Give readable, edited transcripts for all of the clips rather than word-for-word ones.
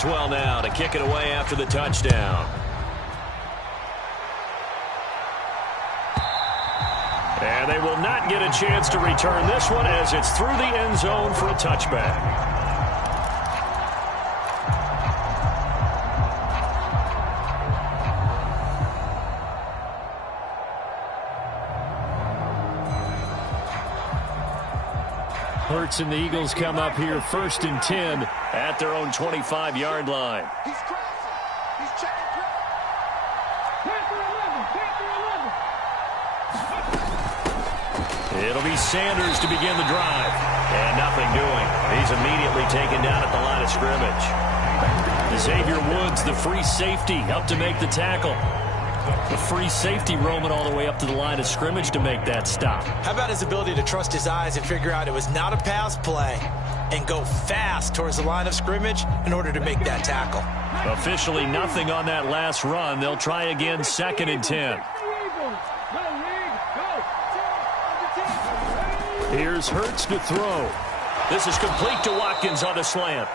Boswell now to kick it away after the touchdown. And they will not get a chance to return this one as it's through the end zone for a touchback. Hurts and the Eagles come up here 1st and 10 at their own 25-yard line. He's crossing. He's checking. Panther 11. It'll be Sanders to begin the drive. And nothing doing. He's immediately taken down at the line of scrimmage. Xavier Woods, the free safety, up to make the tackle. The free safety roaming all the way up to the line of scrimmage to make that stop. How about his ability to trust his eyes and figure out it was not a pass play and go fast towards the line of scrimmage in order to make that tackle. Officially nothing on that last run. They'll try again 2nd and 10. Here's Hurts to throw. This is complete to Watkins on the slant.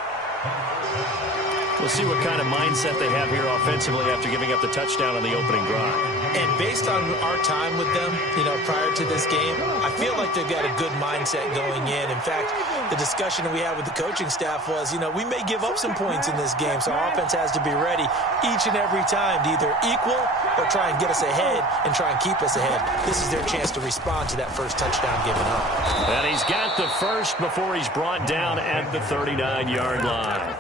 We'll see what kind of mindset they have here offensively after giving up the touchdown on the opening drive. And based on our time with them, prior to this game, I feel like they've got a good mindset going in. In fact, the discussion we had with the coaching staff was, we may give up some points in this game, so our offense has to be ready each and every time to either equal or try and get us ahead and try and keep us ahead. This is their chance to respond to that first touchdown given up. And he's got the first before he's brought down at the 39-yard line.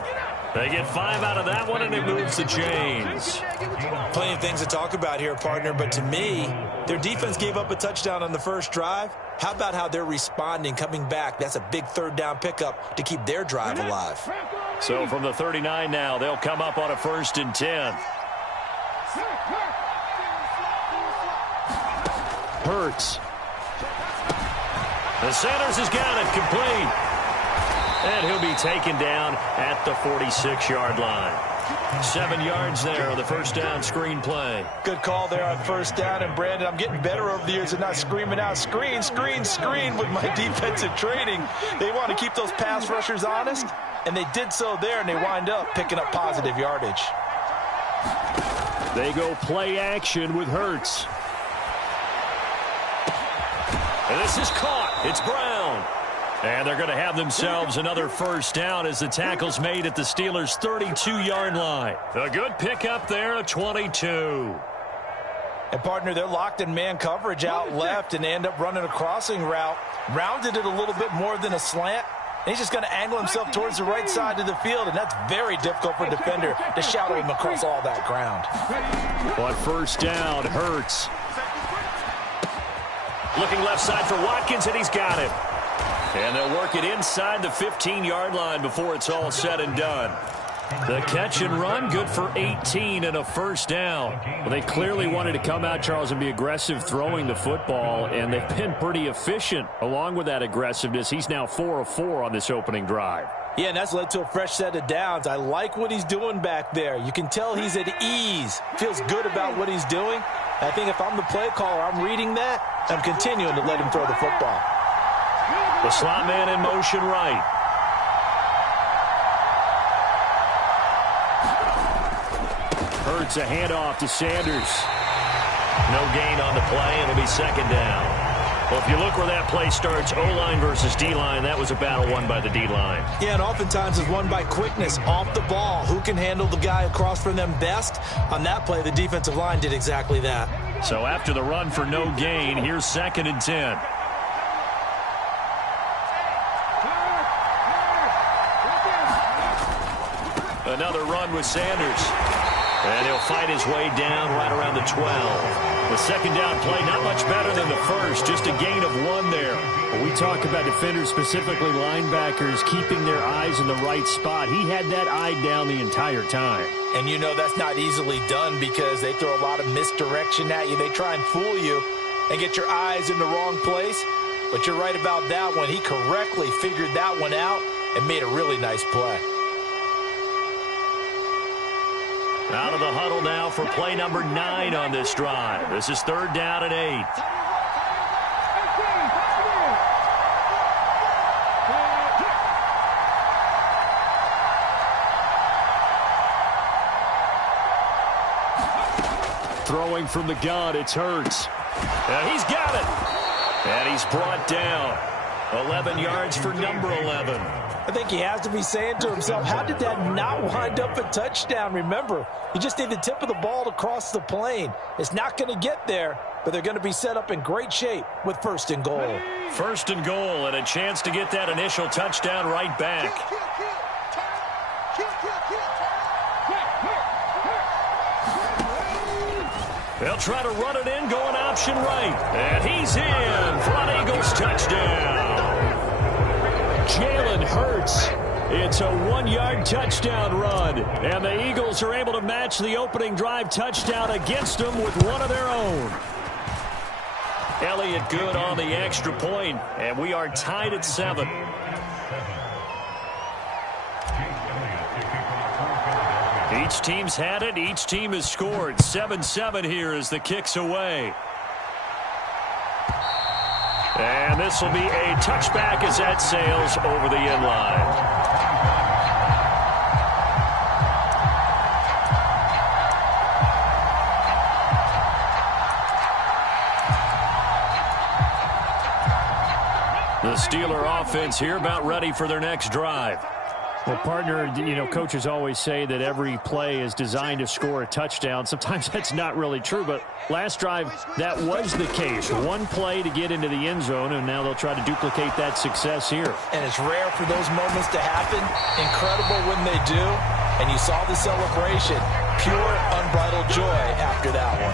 They get 5 out of that one, and it moves the chains. Plenty of things to talk about here, partner, but to me, their defense gave up a touchdown on the first drive. How about how they're responding, coming back? That's a big 3rd down pickup to keep their drive alive. So from the 39 now, they'll come up on a 1st and 10. Hurts. The Sanders has got it complete. And he'll be taken down at the 46-yard line. 7 yards there on the first down screen play. Good call there on first down. And, Brandon, I'm getting better over the years of not screaming out, screen, screen, screen with my defensive training. They want to keep those pass rushers honest, and they did so there, and they wind up picking up positive yardage. They go play action with Hurts. And this is caught. It's Brown. And they're going to have themselves another first down as the tackle's made at the Steelers' 32-yard line. A good pickup there of 22. And, partner, they're locked in man coverage out left, and they end up running a crossing route. Rounded it a little bit more than a slant. And he's just going to angle himself towards the right side of the field, and that's very difficult for a defender to shadow him across all that ground. On first down, Hurts. Looking left side for Watkins, and he's got it. And they'll work it inside the 15-yard line before it's all said and done. The catch and run, good for 18 and a first down. Well, they clearly wanted to come out, Charles, and be aggressive throwing the football, and they've been pretty efficient along with that aggressiveness. He's now 4 of 4 on this opening drive. Yeah, and that's led to a fresh set of downs. I like what he's doing back there. You can tell he's at ease, feels good about what he's doing. I think if I'm the play caller, I'm reading that, I'm continuing to let him throw the football. The slot man in motion right. Hurts a handoff to Sanders. No gain on the play. It'll be 2nd down. Well, if you look where that play starts, O-line versus D-line, that was a battle won by the D-line. Yeah, and oftentimes it's won by quickness, off the ball. Who can handle the guy across from them best? On that play, the defensive line did exactly that. So after the run for no gain, here's 2nd and 10. Another run with Sanders. And he'll fight his way down right around the 12. The 2nd down play, not much better than the first, just a gain of 1 there. When we talk about defenders, specifically linebackers, keeping their eyes in the right spot, he had that eye down the entire time. And that's not easily done because they throw a lot of misdirection at you. They try and fool you and get your eyes in the wrong place. But you're right about that one. He correctly figured that one out and made a really nice play. Out of the huddle now for play number 9 on this drive. This is 3rd down and 8. Throwing from the gun, it's Hurts. He's got it. And he's brought down. 11 yards for number 11. I think he has to be saying to himself, how did that not wind up a touchdown? Remember, you just need the tip of the ball to cross the plane. It's not going to get there, but they're going to be set up in great shape with 1st and goal. 1st and goal, and a chance to get that initial touchdown right back. They'll try to run it in, going option right. And he's in for an Eagles touchdown. Jalen Hurts. It's a 1-yard touchdown run. And the Eagles are able to match the opening drive touchdown against them with one of their own. Elliott good on the extra point, and we are tied at 7. Each team's had it. Each team has scored. 7-7 here as the kick's away. And this will be a touchback as that sails over the end line. The Steeler offense here about ready for their next drive. Well, partner, coaches always say that every play is designed to score a touchdown. Sometimes that's not really true, but last drive, that was the case. One play to get into the end zone, and now they'll try to duplicate that success here. And it's rare for those moments to happen. Incredible when they do. And you saw the celebration. Pure, unbridled joy after that one.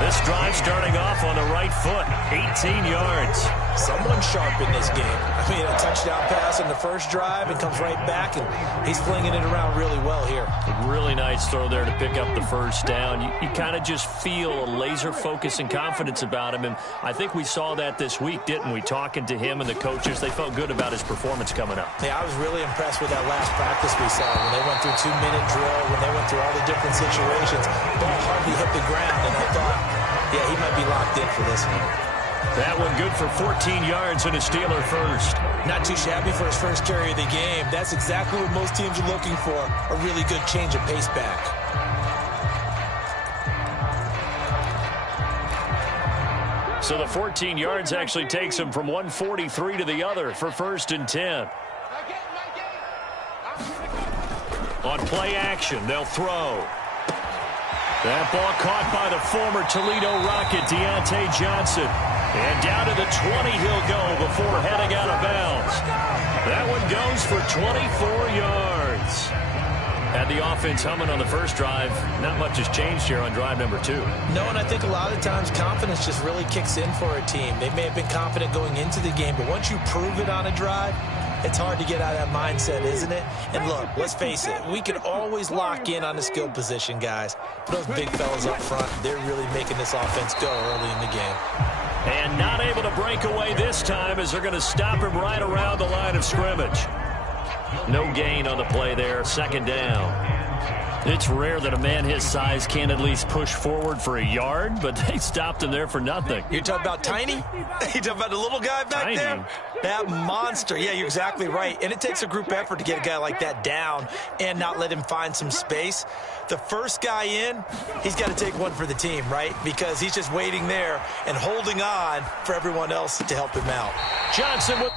This drive starting off on the right foot, 18 yards. Someone's sharp in this game. I mean, a touchdown pass in the first drive and comes right back, and he's flinging it around really well here. A really nice throw there to pick up the first down. You kind of just feel a laser focus and confidence about him, and I think we saw that this week, didn't we? Talking to him and the coaches, they felt good about his performance coming up. Yeah, I was really impressed with that last practice we saw when they went through 2-minute drill, when they went through all the different situations. Ball hardly hit the ground, and I thought, yeah, he might be locked in for this one. That one good for 14 yards and a Steeler first. Not too shabby for his first carry of the game. That's exactly what most teams are looking for, a really good change of pace back. So the 14 yards actually takes him from 143 to the other for 1st and 10. On play action, they'll throw. That ball caught by the former Toledo Rocket, Deontay Johnson. And down to the 20 he'll go before heading out of bounds. That one goes for 24 yards. Had the offense humming on the first drive. Not much has changed here on drive number 2. No, and I think a lot of times confidence just really kicks in for a team. They may have been confident going into the game, but once you prove it on a drive, it's hard to get out of that mindset, isn't it? And look, let's face it, we can always lock in on the skill position, guys. But those big fellas up front, they're really making this offense go early in the game. And not able to break away this time as they're going to stop him right around the line of scrimmage. No gain on the play there, 2nd down. It's rare that a man his size can't at least push forward for a yard, but they stopped him there for nothing. You're talking about Tiny? You talking about the little guy back there? That monster. Yeah, you're exactly right. And it takes a group effort to get a guy like that down and not let him find some space. The first guy in, he's got to take one for the team, right? Because he's just waiting there and holding on for everyone else to help him out. Johnson with...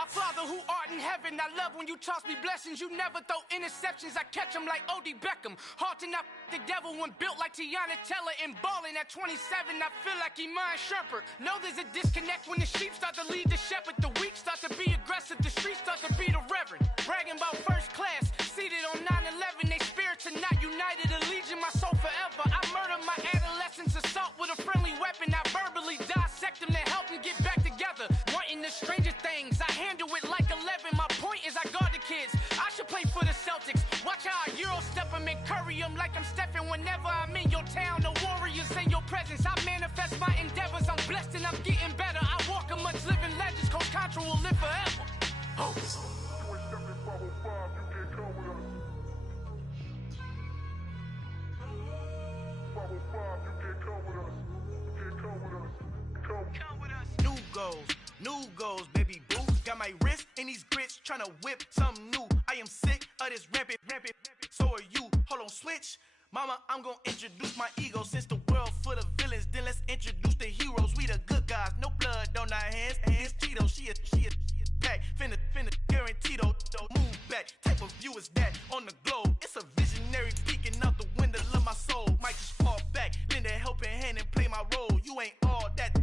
Our Father who art in heaven, I love when you toss me blessings. You never throw interceptions, I catch them like O.D. Beckham. Hard to knock the devil when built like Tiana Teller and balling at 27. I feel like Iman Shumpert. Know there's a disconnect when the sheep start to lead the shepherd. The weak start to be aggressive, the streets start to be the reverend. Bragging about first class, seated on 9/11. They spirits are not united, a legion, my soul forever. I murder my adolescence, assault with a friendly weapon. I verbally dissect them to help them get back together. Wanting the stranger things, I handle it like 11. My point is I guard the kids. I should play for the Celtics. Watch how I Euro step them and curry them like I'm Stephen. Whenever I'm in your town, the Warriors in your presence. I manifest my endeavors. I'm blessed and I'm getting better. I walk amongst living legends. Coach Contra will live forever. Oh. New goals, baby boo. Got my wrist in these grits, tryna whip something new. I am sick of this rampant. So are you. Hold on, switch. Mama, I'm gonna introduce my ego. Since the world full of villains, then let's introduce the heroes. We the good guys, no blood on our hands. Hands Tito, she a pack. Finna guarantee though. Move back. Type of view is that on the globe? It's a visionary peeking out the window of my soul. Might just fall back, lend a helping hand and play my role. You ain't all that.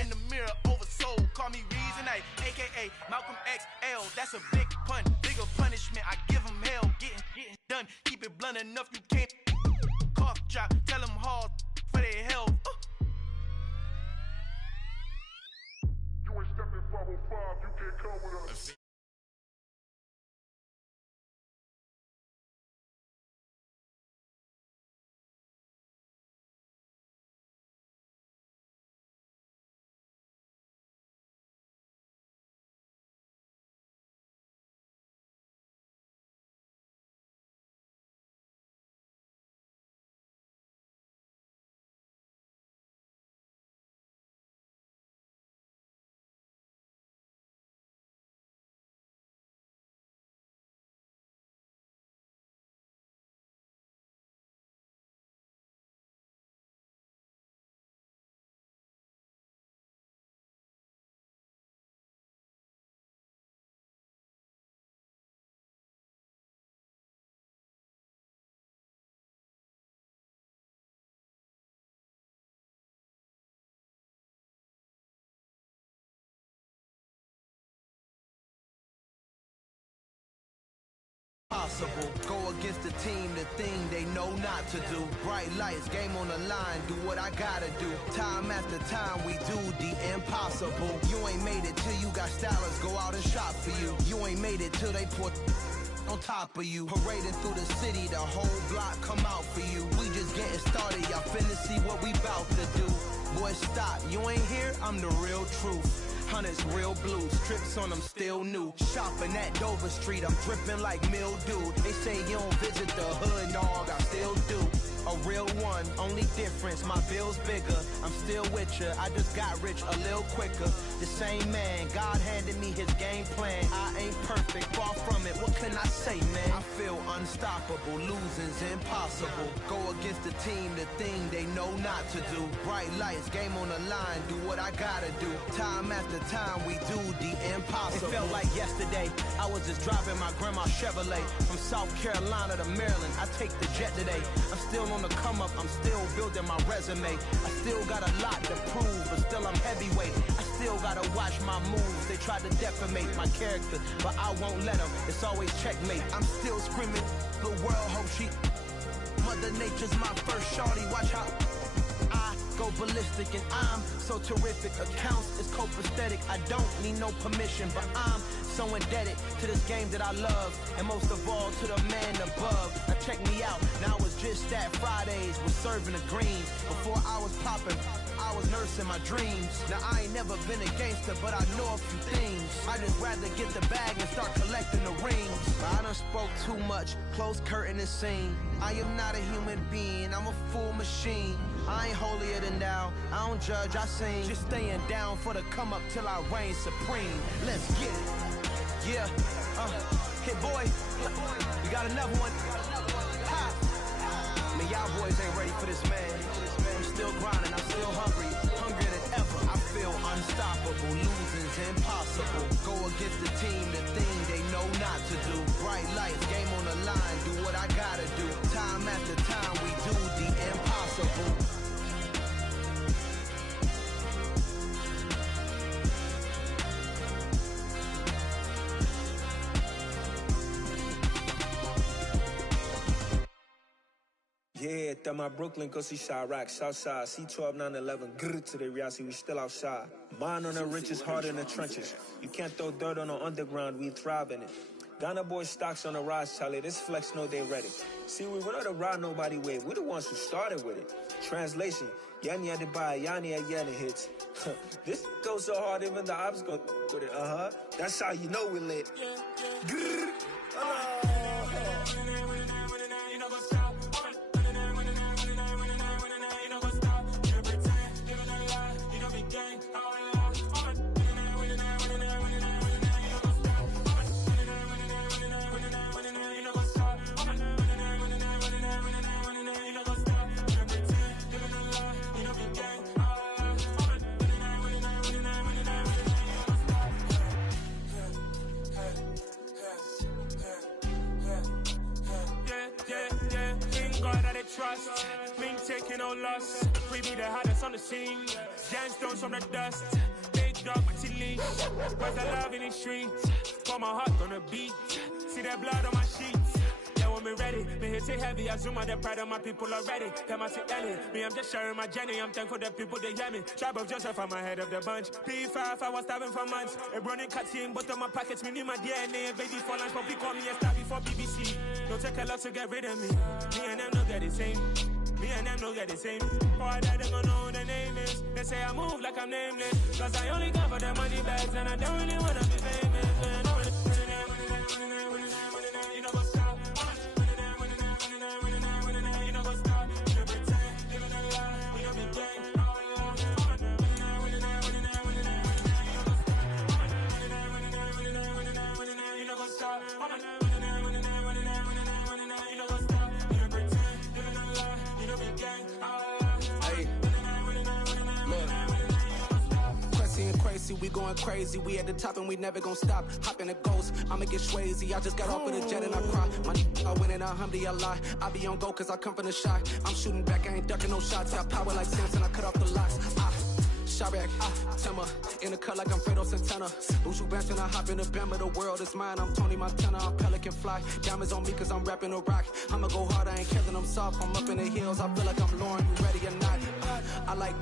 In the mirror, oversold. Call me Reason A, aka Malcolm XL. That's a big pun, bigger punishment. I give him hell. Getting done. Keep it blunt enough, you can't. Cough drop, tell them hard for their health. You ain't stepping 505, you can't come with us. Possible. Go against the team, the thing they know not to do. Bright lights, game on the line, do what I gotta do. Time after time, we do the impossible. You ain't made it till you got stylists go out and shop for you. You ain't made it till they put on top of you. Parading through the city, the whole block come out for you. We just getting started, y'all finna see what we bout to do. Boy, stop, you ain't here, I'm the real truth. Hunters, real blue, strips on them still new. Shopping at Dover Street, I'm dripping like mildew. They say you don't visit the hood, dog, I still do. A real one, only difference, my bill's bigger. I'm still with ya, I just got rich a little quicker. The same man, God handed me his game plan. I ain't perfect, far from it, what can I say, man? I feel unstoppable, losing's impossible. Go against the team, the thing they know not to do. Bright lights, game on the line, do what I gotta do. Time after time, we do the impossible. It felt like yesterday, I was just driving my grandma's Chevrolet. From South Carolina to Maryland, I take the jet today. I'm still on the come up, I'm still building my resume. I still got a lot to prove, but still I'm heavyweight. I still gotta watch my moves. They try to defamate my character, but I won't let them. It's always checkmate. I'm still screaming, the world hope she. Mother Nature's my first shorty, watch how I go ballistic and I'm so terrific. Accounts is copacetic, I don't need no permission, but I'm so indebted to this game that I love, and most of all to the man above. Now check me out, now it's just that Fridays was serving the greens. Before I was popping, I was nursing my dreams. Now I ain't never been a gangster, but I know a few things. I just rather get the bag and start collecting the rings. But I done spoke too much, close curtain and scene. I am not a human being, I'm a full machine. I ain't holier than thou, I don't judge, I sing. Just staying down for the come up till I reign supreme. Let's get it. Yeah, hit boy, we got another one. Ha! Man, y'all boys ain't ready for this, man. I'm still grinding, I'm still hungry, hungrier than ever. I feel unstoppable, losing's impossible. Go against the team, the thing they know not to do. Bright lights, game on the line, do what I gotta do. Time after time, we do the impossible. Yeah, throw my Brooklyn, go see Chirac, Southside, C12, 911, grrr to the reality, we still outside. Mine on the riches, hard in the trenches. You can't throw dirt on the underground, we thrive in it. Ghana boys stocks on the rise, Charlie, this flex know they ready. See, we were not a ride nobody wave, we the ones who started with it. Translation, Yanni had to buy, Yanni had Yanni hits. This goes so hard, even the ops go with it, That's how you know we lit. Grrr, trust. Been taking no loss. We be the hottest on the scene. Gemstones from the dust. Big dog, but she leash. Where's the love in the streets? Put my heart on the beat. See that blood on my sheets. Yeah, when me ready, me hit it heavy. I zoom out the pride of my people already. Them I see Ellie. Me, I'm just sharing my journey. I'm thankful the people they hear me. Tribe of Joseph, I'm ahead of the bunch. P5, I was starving for months. A running cut in, but on my pockets, me need my DNA. Baby for lunch, but call me a star before BBC. Don't take a lot to get rid of me. Me and them don't get the same. Me and them don't get the same. Boy, that they gonna know who the name is. They say I move like I'm nameless. Cause I only come for the money bags and I don't really wanna be famous. You know what's up? You know what's up? You know pretend, living a lie. We don't be gang. You know what's up? We going crazy, we at the top and we never gonna stop. Hop in a ghost, I'ma get swayzy. I just got off of the jet and I cry. I win in a Humvee, I lie. I be on go cause I come from the shot. I'm shooting back, I ain't ducking no shots. Got power like Samson, I cut off the locks. Sharek, Timmer, in the cut like I'm Fredo Santana. Buju Benson, I hop in the Bama, the world is mine. I'm Tony Montana, I'm Pelican Fly. Diamonds on me cause I'm rapping a rock. I'ma go hard, I ain't killing them soft. I'm up in the hills, I feel like I'm Lauren, you ready or not? I like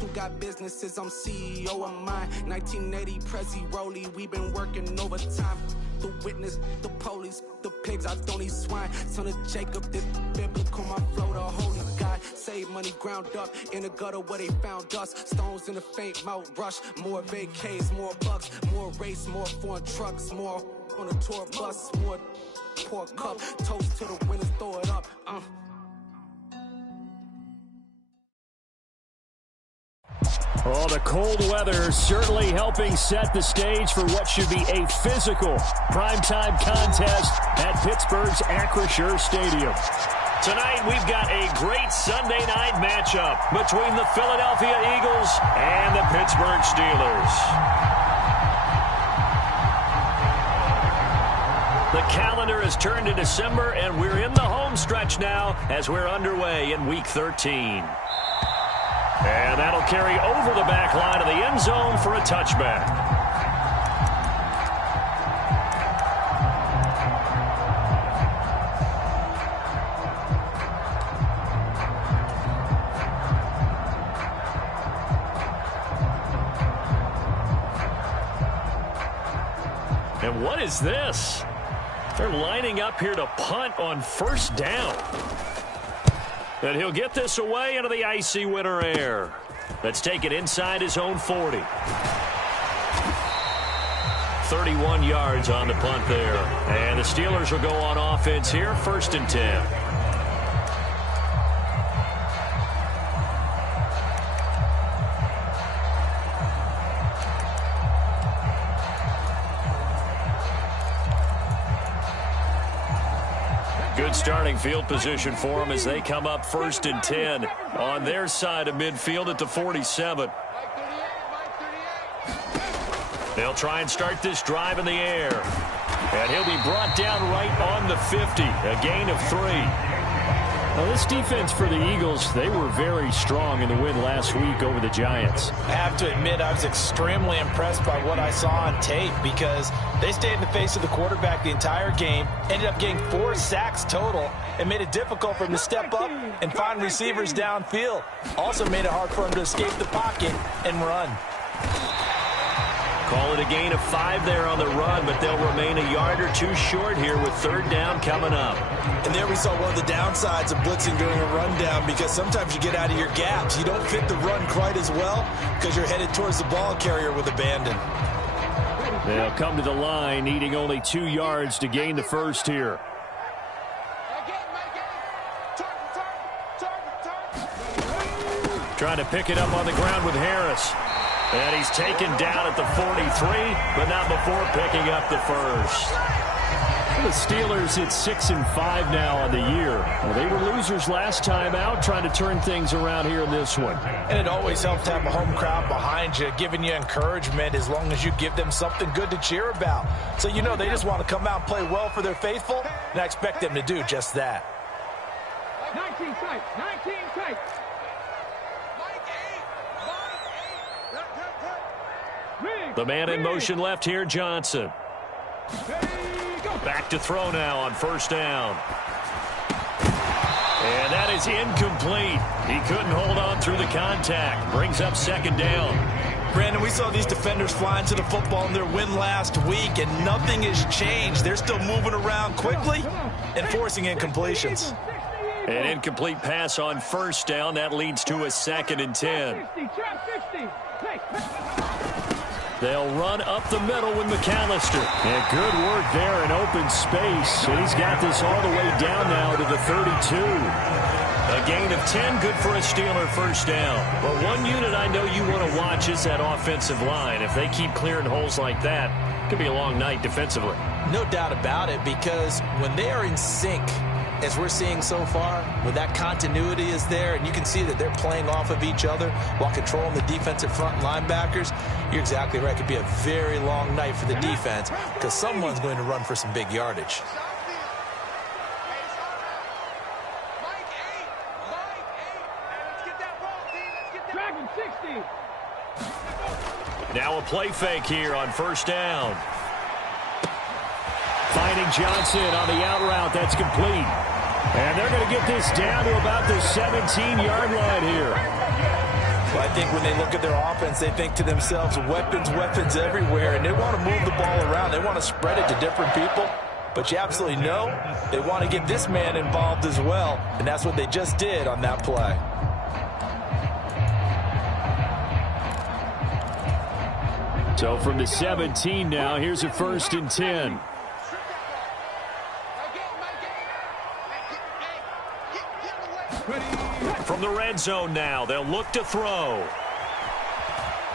who got businesses, I'm CEO of mine. 1980 Prezi Rolly, we been working overtime. The witness, the police, the pigs, I don't eat swine. Son of Jacob, this biblical, my flow, the holy God. Save money ground up in the gutter where they found us. Stones in the faint mouth rush. More vacays, more bucks, more race, more foreign trucks, more on a tour bus, more pour cup. Toast to the winners, throw it up. Oh, the cold weather certainly helping set the stage for what should be a physical primetime contest at Pittsburgh's Acrisure Stadium. Tonight, we've got a great Sunday night matchup between the Philadelphia Eagles and the Pittsburgh Steelers. The calendar has turned to December, and we're in the home stretch now as we're underway in Week 13. And that'll carry over the back line of the end zone for a touchback. And what is this? They're lining up here to punt on first down. And he'll get this away into the icy winter air. Let's take it inside his own 40. 31 yards on the punt there. And the Steelers will go on offense here, 1st and 10. Good starting field position for them as they come up 1st and 10 on their side of midfield at the 47. They'll try and start this drive in the air. And he'll be brought down right on the 50, a gain of 3. Well, this defense for the Eagles, they were very strong in the win last week over the Giants. I have to admit, I was extremely impressed by what I saw on tape because they stayed in the face of the quarterback the entire game, ended up getting 4 sacks total, and made it difficult for him to step up and find receivers downfield. Also made it hard for him to escape the pocket and run. Call it a gain of 5 there on the run, but they'll remain a yard or 2 short here with 3rd down coming up. And there we saw one of the downsides of blitzing during a rundown because sometimes you get out of your gaps. You don't fit the run quite as well because you're headed towards the ball carrier with abandon. They'll come to the line, needing only 2 yards to gain the first here. Trying to pick it up on the ground with Harris. And he's taken down at the 43, but not before picking up the first. The Steelers hit 6-5 now on the year. Well, they were losers last time out, trying to turn things around here in this one. And it always helps to have a home crowd behind you, giving you encouragement as long as you give them something good to cheer about. So you know they just want to come out and play well for their faithful, and I expect them to do just that. 19 tight. 19 tight. The man in motion left here, Johnson. Back to throw now on first down. And that is incomplete. He couldn't hold on through the contact. Brings up second down. Brandon, we saw these defenders fly into the football in their win last week, and nothing has changed. They're still moving around quickly and forcing incompletions. An incomplete pass on first down. That leads to a 2nd and 10. They'll run up the middle with McAllister. And good work there in open space. And he's got this all the way down now to the 32. A gain of 10, good for a Steeler first down. Well, one unit I know you want to watch is that offensive line. If they keep clearing holes like that, it could be a long night defensively. No doubt about it, because when they are in sync, as we're seeing so far, when that continuity is there and you can see that they're playing off of each other while controlling the defensive front linebackers, you're exactly right. It could be a very long night for the defense because someone's going to run for some big yardage. Now a play fake here on first down. Finding Johnson on the out route. That's complete. And they're going to get this down to about the 17-yard line here. Well, I think when they look at their offense, they think to themselves, weapons everywhere, and they want to move the ball around. They want to spread it to different people. But you absolutely know they want to get this man involved as well, and that's what they just did on that play. So from the 17 now, here's a 1st and 10. From the red zone now, they'll look to throw.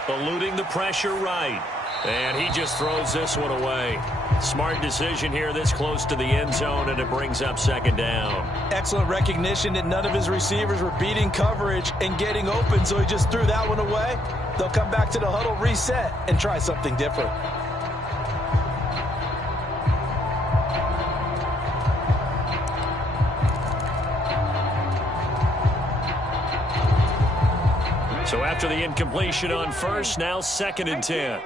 Eluding the pressure right. And he just throws this one away. Smart decision here this close to the end zone, and it brings up second down. Excellent recognition that none of his receivers were beating coverage and getting open, so he just threw that one away. They'll come back to the huddle, reset, and try something different. So after the incompletion on first, now 2nd and 10.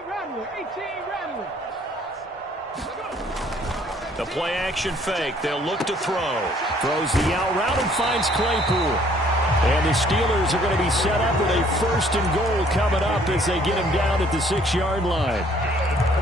The play action fake. They'll look to throw. Throws the out route and finds Claypool. And the Steelers are going to be set up with a 1st and goal coming up as they get him down at the 6-yard line.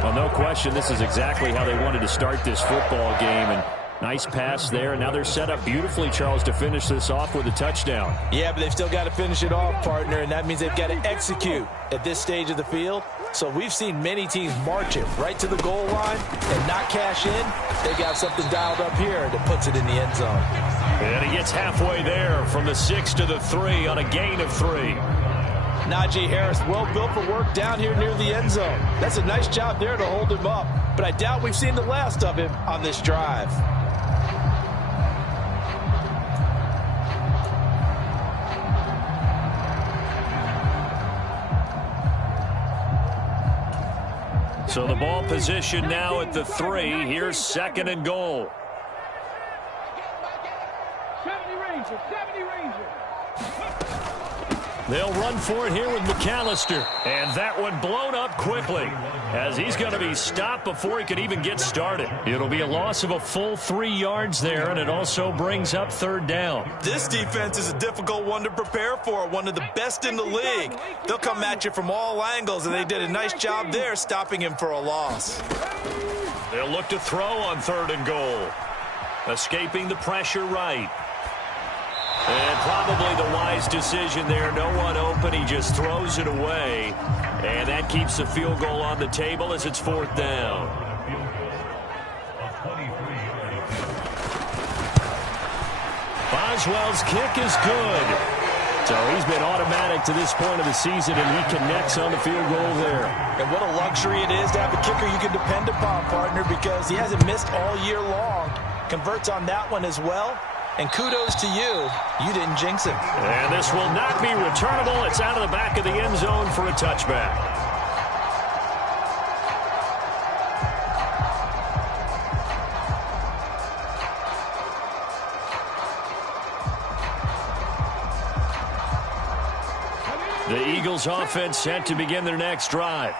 Well, no question, this is exactly how they wanted to start this football game. And nice pass there. And now they're set up beautifully, Charles, to finish this off with a touchdown. Yeah, but they've still got to finish it off, partner, and that means they've got to execute at this stage of the field. So we've seen many teams march it right to the goal line and not cash in. They got something dialed up here that puts it in the end zone. And he gets halfway there from the 6 to the 3 on a gain of 3. Najee Harris, well built for work down here near the end zone. That's a nice job there to hold him up, but I doubt we've seen the last of him on this drive. So the ball position now at the 3. Here's 2nd and goal. 70 Ranger. They'll run for it here with McAllister. And that one blown up quickly as he's going to be stopped before he could even get started. It'll be a loss of a full 3 yards there, and it also brings up 3rd down. This defense is a difficult one to prepare for, one of the best in the league. They'll come at you from all angles, and they did a nice job there stopping him for a loss. They'll look to throw on 3rd and goal. Escaping the pressure right. And probably the wise decision there. No one open. He just throws it away. And that keeps the field goal on the table as it's 4th down. Boswell's kick is good. So he's been automatic to this point of the season, and he connects on the field goal there. And what a luxury it is to have a kicker you can depend upon, partner, because he hasn't missed all year long. Converts on that one as well. And kudos to you. You didn't jinx him. And this will not be returnable. It's out of the back of the end zone for a touchback. The Eagles offense set to begin their next drive.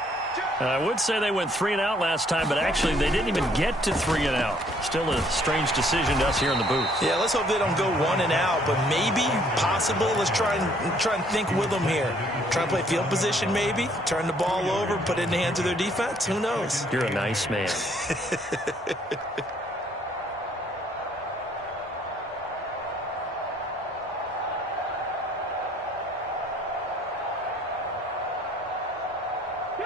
I would say they went 3 and out last time, but actually they didn't even get to 3 and out. Still a strange decision to us here in the booth. Yeah, let's hope they don't go 1 and out, but maybe, possibly, let's try and think with them here. Try and play field position maybe, turn the ball over, put it in the hands of their defense. Who knows? You're a nice man.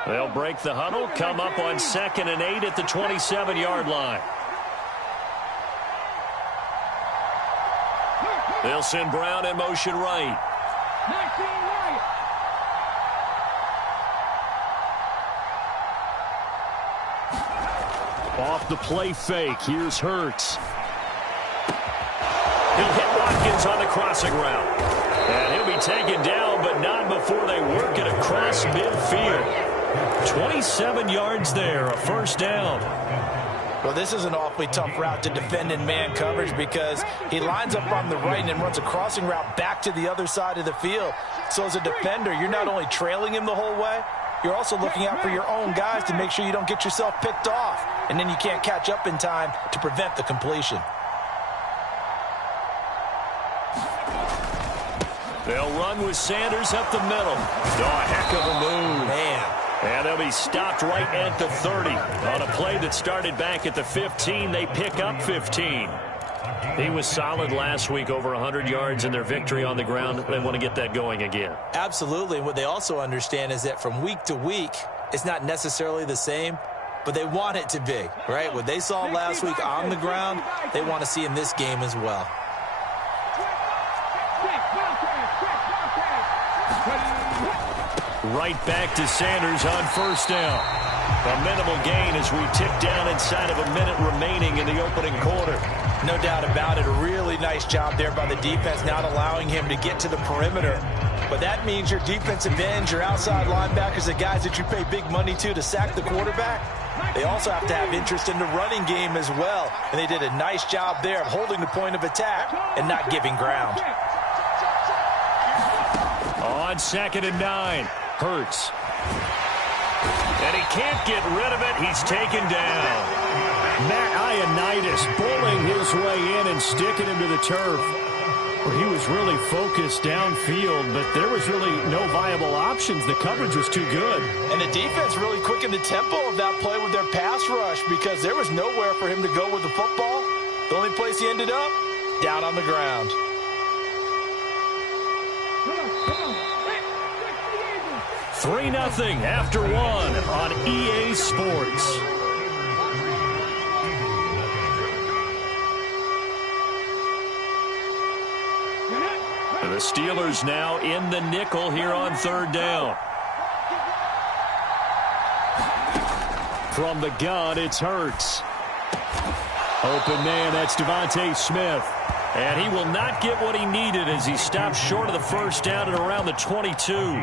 They'll break the huddle, come up on 2nd and 8 at the 27-yard line. They'll send Brown in motion right. 19 right. Off the play fake. Here's Hurts. He'll hit Watkins on the crossing route. And he'll be taken down, but not before they work it across midfield. 27 yards there, a first down. Well, this is an awfully tough route to defend in man coverage because he lines up on the right and then runs a crossing route back to the other side of the field. So as a defender, you're not only trailing him the whole way, you're also looking out for your own guys to make sure you don't get yourself picked off. And then you can't catch up in time to prevent the completion. They'll run with Sanders up the middle. Oh, a heck of a move. Man. And they'll be stopped right at the 30. On a play that started back at the 15, they pick up 15. He was solid last week, over 100 yards in their victory on the ground. They want to get that going again. Absolutely. And what they also understand is that from week to week, it's not necessarily the same, but they want it to be, right? What they saw last week on the ground, they want to see in this game as well. Right back to Sanders on first down. A minimal gain as we tick down inside of a minute remaining in the opening quarter. No doubt about it. A really nice job there by the defense, not allowing him to get to the perimeter. But that means your defensive ends, your outside linebackers, the guys that you pay big money to sack the quarterback, they also have to have interest in the running game as well. And they did a nice job there of holding the point of attack and not giving ground. On 2nd and 9. Hurts. And he can't get rid of it. He's taken down. Matt Ioannidis bullying his way in and sticking him to the turf. Well, he was really focused downfield, but there was really no viable options. The coverage was too good. And the defense really quickened the tempo of that play with their pass rush because there was nowhere for him to go with the football. The only place he ended up, down on the ground. 3-0 after 1 on EA Sports. The Steelers now in the nickel here on 3rd down. From the gun, it's Hurts. Open man, that's Devontae Smith. And he will not get what he needed as he stopped short of the first down at around the 22.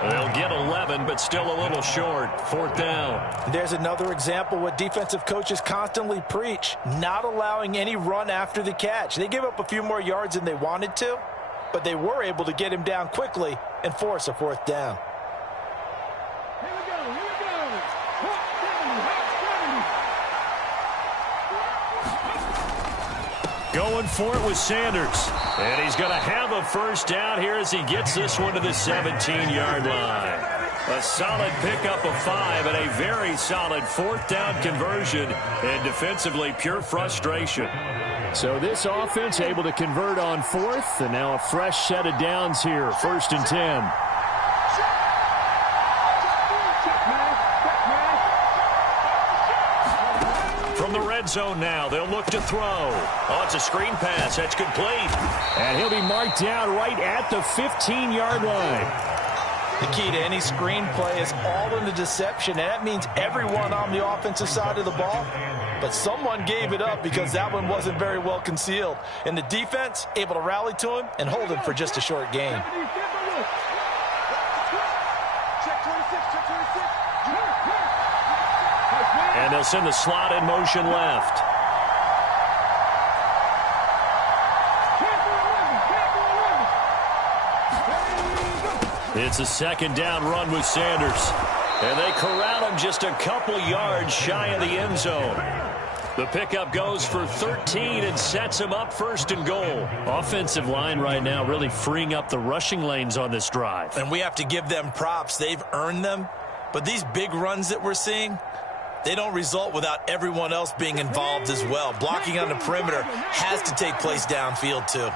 They'll get 11, but still a little short. 4th down. There's another example what defensive coaches constantly preach, not allowing any run after the catch. They gave up a few more yards than they wanted to, but they were able to get him down quickly and force a 4th down. Here we go. Going for it with Sanders. And he's going to have a first down here as he gets this one to the 17-yard line. A solid pickup of 5 and a very solid 4th down conversion. And defensively, pure frustration. So this offense able to convert on 4th, and now a fresh set of downs here, 1st and 10. From the red zone now, they'll look to throw. Oh, it's a screen pass. That's complete. And he'll be marked down right at the 15-yard line. The key to any screen play is all in the deception, and that means everyone on the offensive side of the ball. But someone gave it up because that one wasn't very well concealed. And the defense able to rally to him and hold him for just a short gain. And they'll send the slot in motion left. It's a second down run with Sanders. And they corral him just a couple yards shy of the end zone. The pickup goes for 13 and sets him up first and goal. Offensive line right now really freeing up the rushing lanes on this drive. And we have to give them props. They've earned them. But these big runs that we're seeing, they don't result without everyone else being involved as well. Blocking on the perimeter has to take place downfield too.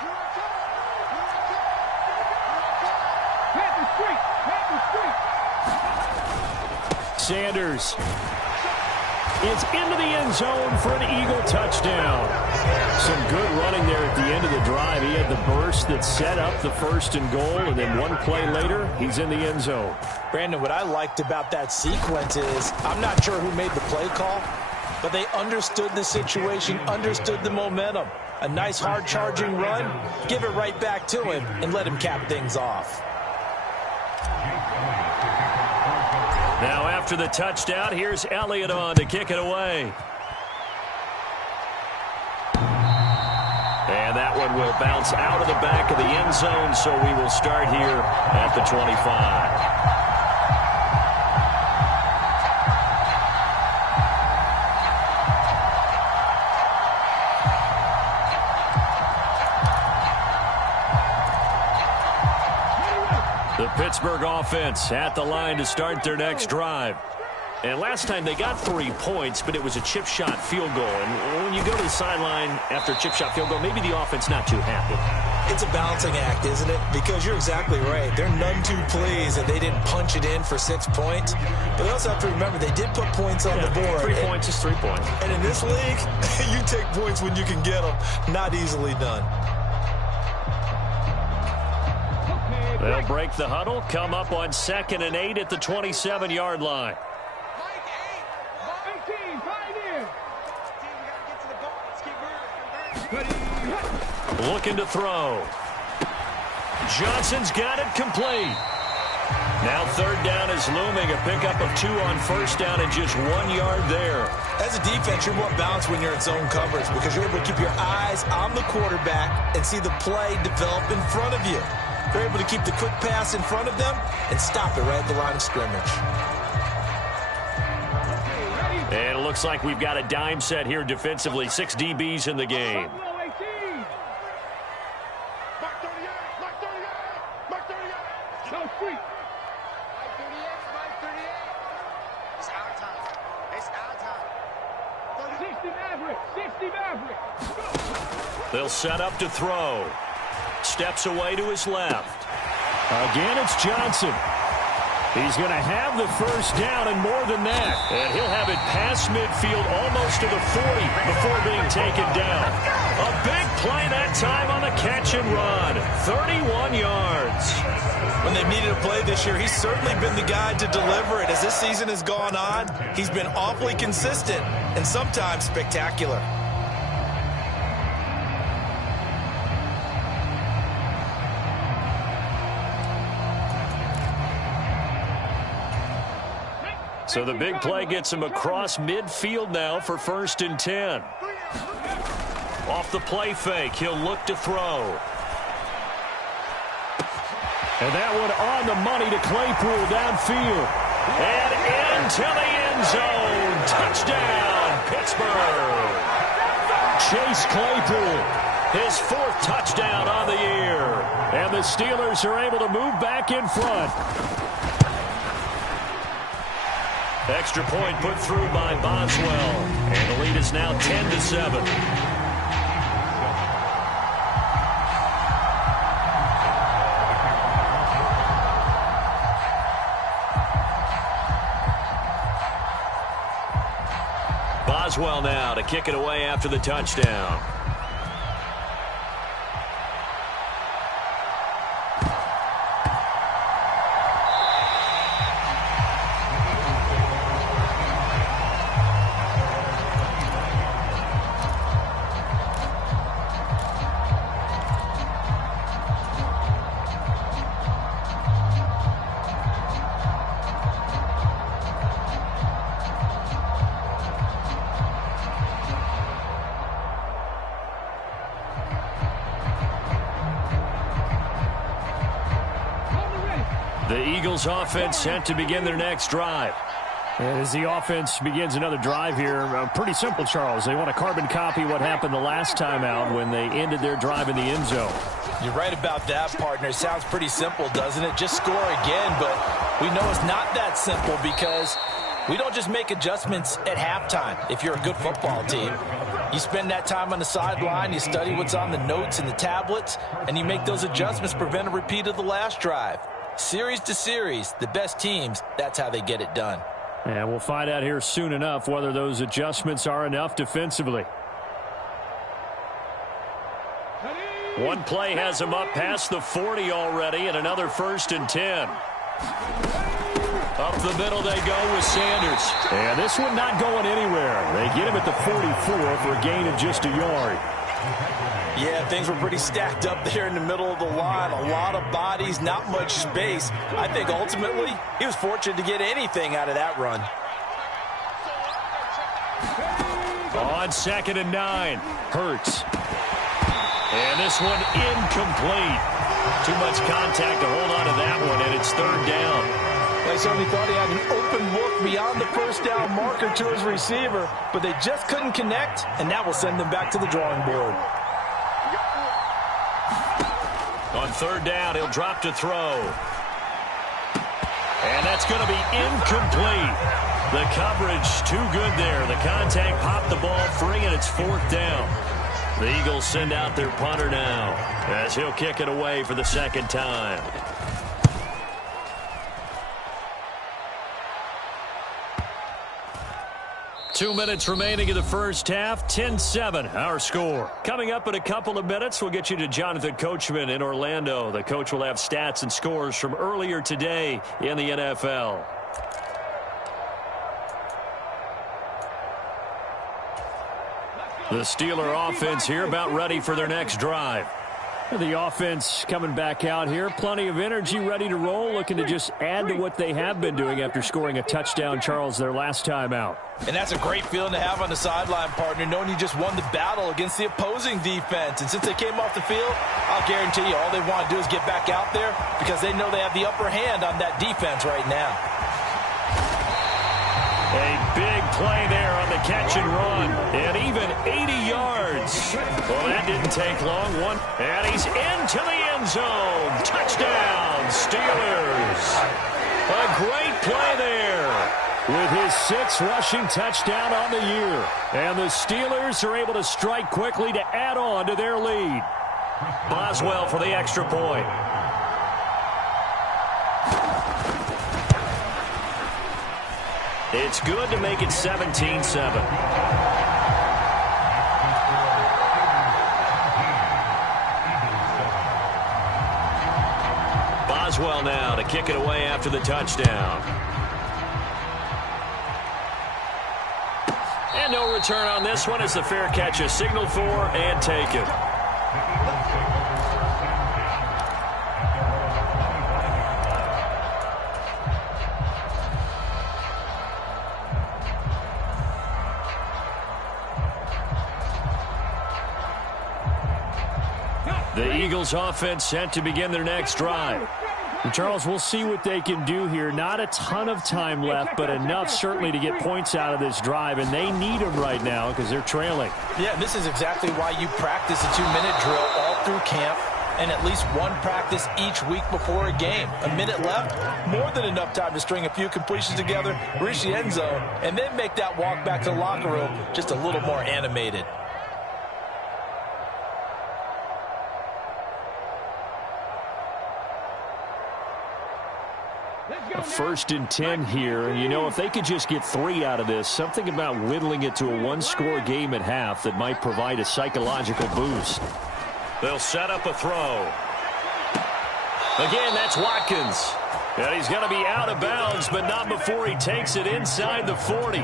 Sanders is into the end zone for an Eagle touchdown. Some good running there at the end of the drive. He had the burst that set up the first and goal, and then one play later, he's in the end zone. Brandon, what I liked about that sequence is I'm not sure who made the play call, but they understood the situation, understood the momentum. A nice hard-charging run, give it right back to him, and let him cap things off. Now after the touchdown, here's Elliott on to kick it away. And that one will bounce out of the back of the end zone, so we will start here at the 25. The Pittsburgh offense at the line to start their next drive. And last time they got 3 points, but it was a chip shot field goal. And when you go to the sideline after a chip shot field goal, maybe the offense not too happy. It's a balancing act, isn't it? Because you're exactly right. They're none too pleased that they didn't punch it in for 6 points. But they also have to remember they did put points on the board. 3 points is 3 points. And in this league, you take points when you can get them. Not easily done. They'll break the huddle, come up on 2nd and 8 at the 27-yard line. Looking to throw. Johnson's got it complete. Now 3rd down is looming. A pickup of 2 on 1st down and just 1 yard there. As a defense, you're more balanced when you're in zone coverage because you're able to keep your eyes on the quarterback and see the play develop in front of you. They're able to keep the quick pass in front of them and stop it right at the line of scrimmage. And it looks like we've got a dime set here defensively. 6 DBs in the game. They'll set up to throw. Steps away to his left. Again, it's Johnson. He's going to have the 1st down and more than that. And he'll have it past midfield almost to the 40 before being taken down. A big play that time on the catch and run. 31 yards. When they've needed a play this year, he's certainly been the guy to deliver it. As this season has gone on, he's been awfully consistent and sometimes spectacular. So the big play gets him across midfield now for 1st and 10. Off the play fake, he'll look to throw. And that one on the money to Claypool downfield. And into the end zone. Touchdown, Pittsburgh. Chase Claypool. His 4th touchdown on the year. And the Steelers are able to move back in front. Extra point put through by Boswell. And the lead is now 10-7. Boswell now to kick it away after the touchdown. The Eagles offense set to begin their next drive. And as the offense begins another drive here, pretty simple, Charles. They want to carbon copy what happened the last time out when they ended their drive in the end zone. You're right about that, partner. It sounds pretty simple, doesn't it? Just score again, but we know it's not that simple because we don't just make adjustments at halftime. If you're a good football team, you spend that time on the sideline, you study what's on the notes and the tablets, and you make those adjustments, prevent a repeat of the last drive. Series to series, the best teams, that's how they get it done. And we'll find out here soon enough whether those adjustments are enough defensively. One play has him up past the 40 already, and another 1st and 10. Up the middle they go with Sanders. And this one not going anywhere. They get him at the 44 for a gain of just a yard. Yeah, things were pretty stacked up there in the middle of the line. A lot of bodies, not much space. I think ultimately he was fortunate to get anything out of that run. On 2nd and 9, Hurts. And this one incomplete. Too much contact to hold on to that one, and it's 3rd down. They certainly thought he had an open look beyond the 1st down marker to his receiver, but they just couldn't connect, and that will send them back to the drawing board. On 3rd down, he'll drop to throw. And that's going to be incomplete. The coverage too good there. The contact popped the ball free, and it's 4th down. The Eagles send out their punter now as he'll kick it away for the 2nd time. Two minutes remaining in the first half. 10-7, our score. Coming up in a couple of minutes, we'll get you to Jonathan Coachman in Orlando. The coach will have stats and scores from earlier today in the NFL. The Steeler offense here about ready for their next drive. The offense coming back out here. Plenty of energy, ready to roll, looking to just add to what they have been doing after scoring a touchdown, Charles, their last time out. And that's a great feeling to have on the sideline, partner, knowing you just won the battle against the opposing defense. And since they came off the field, I'll guarantee you all they want to do is get back out there because they know they have the upper hand on that defense right now. A big play there on the catch and run. And even 80 yards. Well, that didn't take long. And he's into the end zone. Touchdown, Steelers. A great play there. With his 6th rushing touchdown on the year. And the Steelers are able to strike quickly to add on to their lead. Boswell for the extra point. It's good to make it 17-7. Boswell now to kick it away after the touchdown. And no return on this one as the fair catch is signaled for and taken. The Eagles offense set to begin their next drive. And Charles, we'll see what they can do here. Not a ton of time left, but enough certainly to get points out of this drive, and they need them right now because they're trailing. Yeah, this is exactly why you practice a 2-minute drill all through camp and at least one practice each week before a game. A minute left, more than enough time to string a few completions together, reach the end zone, and then make that walk back to the locker room just a little more animated. A 1st and 10 here, and you know, if they could just get 3 out of this, something about whittling it to a one-score game at half that might provide a psychological boost. They'll set up a throw. Again, that's Watkins. And he's going to be out of bounds, but not before he takes it inside the 40.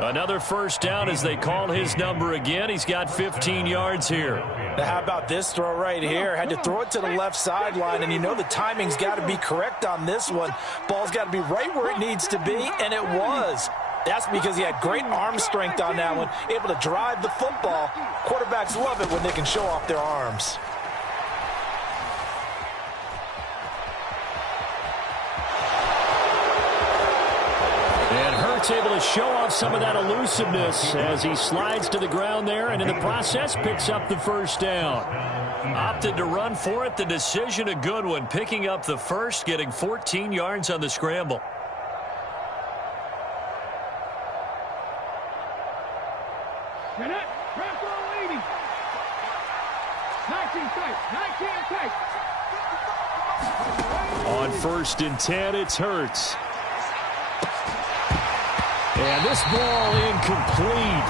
Another 1st down as they call his number again. He's got 15 yards here. Now, how about this throw right here? Had to throw it to the left sideline, and you know the timing's got to be correct on this one. Ball's got to be right where it needs to be, and it was. That's because he had great arm strength on that one, able to drive the football. Quarterbacks love it when they can show off their arms. Looks able to show off some of that elusiveness as he slides to the ground there, and in the process picks up the first down. Opted to run for it. The decision a good one. Picking up the first, getting 14 yards on the scramble. On 1st and 10, it's Hurts. And this ball incomplete.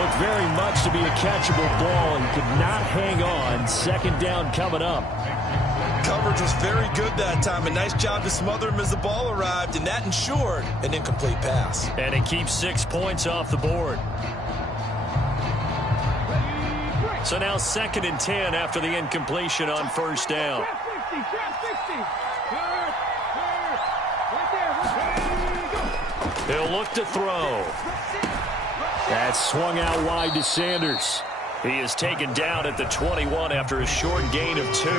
Looked very much to be a catchable ball and could not hang on. 2nd down coming up. Coverage was very good that time. A nice job to smother him as the ball arrived, and that ensured an incomplete pass. And it keeps 6 points off the board. So now 2nd and 10 after the incompletion on 1st down. He'll look to throw. That swung out wide to Sanders. He is taken down at the 21 after a short gain of 2.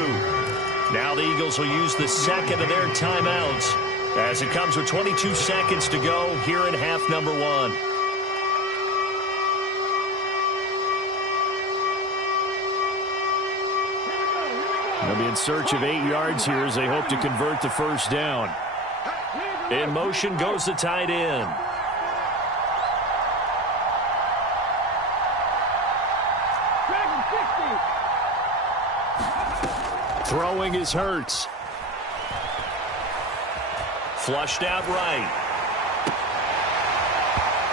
Now the Eagles will use the 2nd of their timeouts as it comes with 22 seconds to go here in half number 1. They'll be in search of 8 yards here as they hope to convert the first down. In motion goes the tight end. Throwing is Hurts. Flushed out right.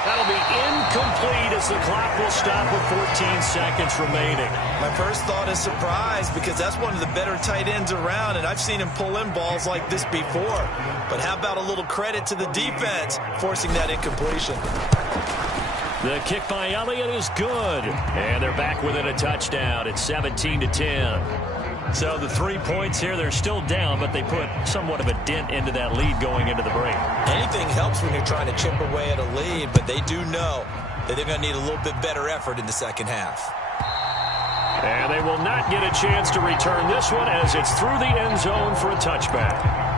That'll be incomplete as the clock will stop with 14 seconds remaining. My first thought is surprise because that's one of the better tight ends around, and I've seen him pull in balls like this before. But how about a little credit to the defense forcing that incompletion? The kick by Elliott is good, and they're back within a touchdown. It's 17-10. So the 3 points here, they're still down, but they put somewhat of a dent into that lead going into the break. Anything helps when you're trying to chip away at a lead, but they do know that they're going to need a little bit better effort in the second half. And they will not get a chance to return this one as it's through the end zone for a touchback.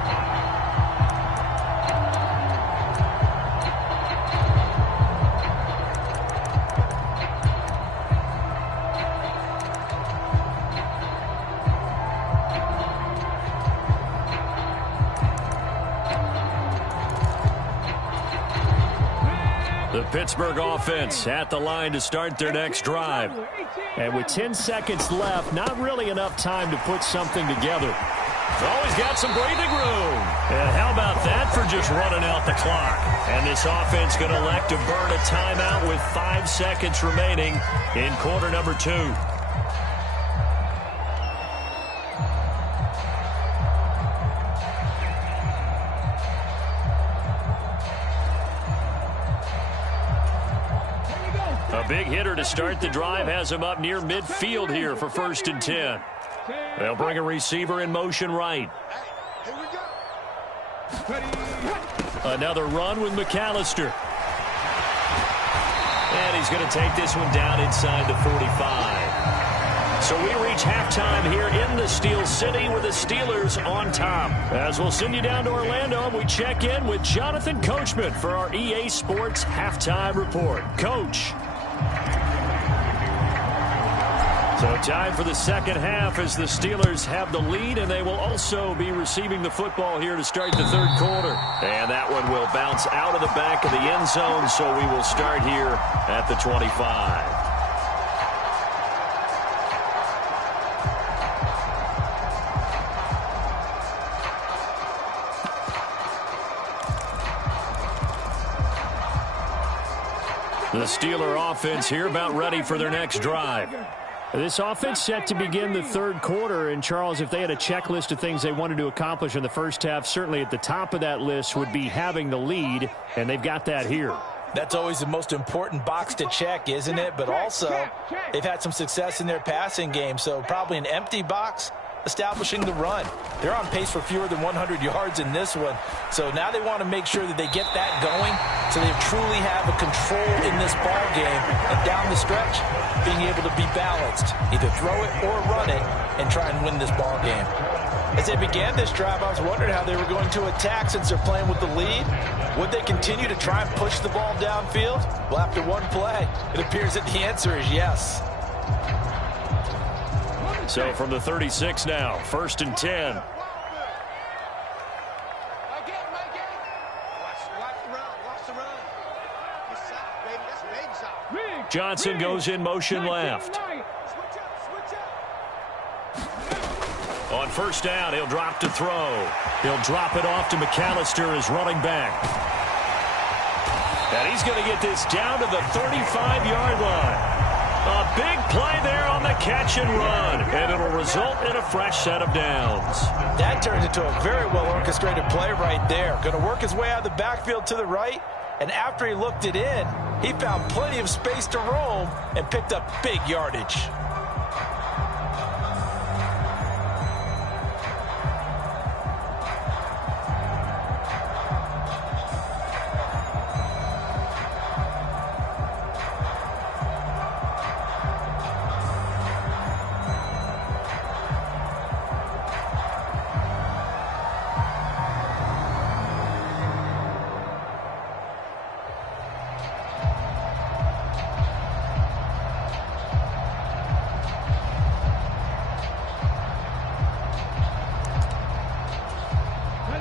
The Pittsburgh offense at the line to start their next drive. And with 10 seconds left, not really enough time to put something together. Always got some breathing room. And how about that for just running out the clock? And this offense going to elect to burn a timeout with 5 seconds remaining in quarter number 2. A big hitter to start the drive has him up near midfield here for 1st and 10. They'll bring a receiver in motion right. Another run with McAllister. And he's going to take this one down inside the 45. So we reach halftime here in the Steel City with the Steelers on top. As we'll send you down to Orlando, we check in with Jonathan Coachman for our EA Sports Halftime Report. Coach. So time for the second half as the Steelers have the lead, and they will also be receiving the football here to start the third quarter. And that one will bounce out of the back of the end zone, so we will start here at the 25. The Steeler offense here about ready for their next drive. This offense set to begin the third quarter, and Charles, if they had a checklist of things they wanted to accomplish in the first half, certainly at the top of that list would be having the lead, and they've got that here. That's always the most important box to check, isn't it? But also, they've had some success in their passing game, so probably an empty box establishing the run. They're on pace for fewer than 100 yards in this one, so now they want to make sure that they get that going so they truly have a control in this ball game, and down the stretch, being able to be balanced, either throw it or run it, and try and win this ball game. As they began this drive, I was wondering how they were going to attack since they're playing with the lead. Would they continue to try and push the ball downfield? Well, after one play, it appears that the answer is yes. So from the 36 now, 1st and 10. Johnson goes in motion left. On 1st down, he'll drop to throw. He'll drop it off to McAllister as running back. And he's going to get this down to the 35-yard line. A big play there on the catch and run, and it'll result in a fresh set of downs. That turns into a very well-orchestrated play right there. Going to work his way out of the backfield to the right, and after he looked it in, he found plenty of space to roam and picked up big yardage.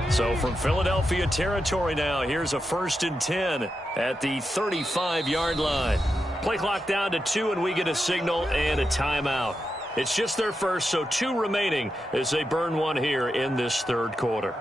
So from Philadelphia territory now, here's a 1st and 10 at the 35-yard line. Play clock down to 2, and we get a signal and a timeout. It's just their first, so 2 remaining as they burn one here in this 3rd quarter.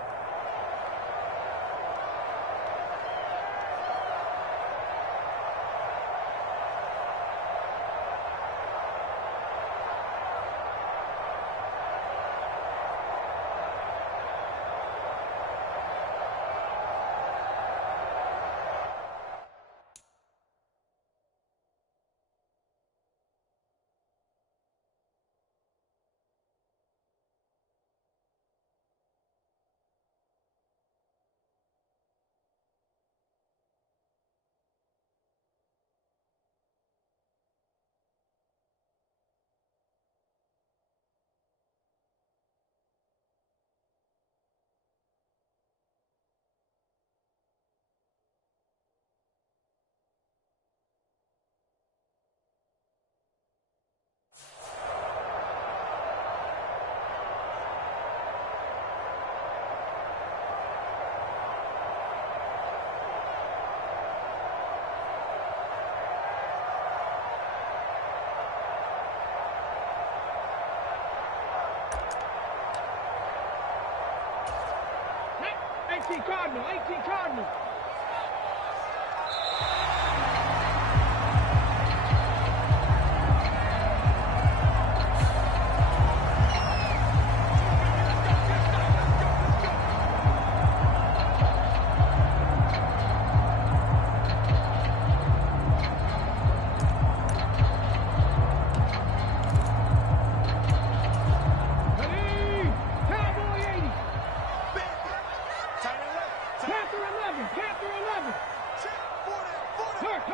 Cardinal, 18 Cardinal.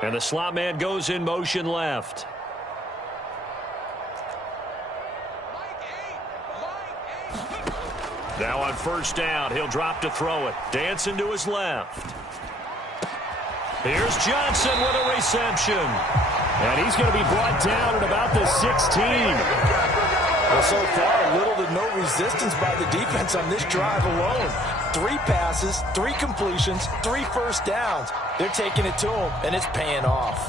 And the slot man goes in motion left. Now on 1st down, he'll drop to throw it. Dancing to his left. Here's Johnson with a reception. And he's going to be brought down at about the 16. Well, so far, little to no resistance by the defense on this drive alone. 3 passes, 3 completions, 3 first downs. They're taking it to him, and it's paying off.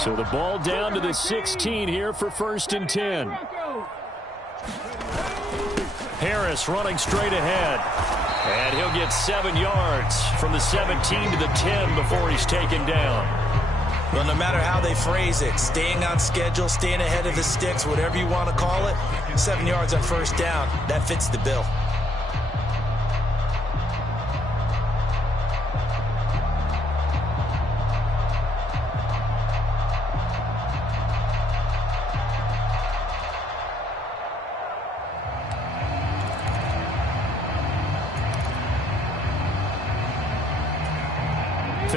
So the ball down to the 16 here for 1st and 10. Harris running straight ahead. And he'll get 7 yards from the 17 to the 10 before he's taken down. Well, no matter how they phrase it, staying on schedule, staying ahead of the sticks, whatever you want to call it, 7 yards on 1st down, that fits the bill.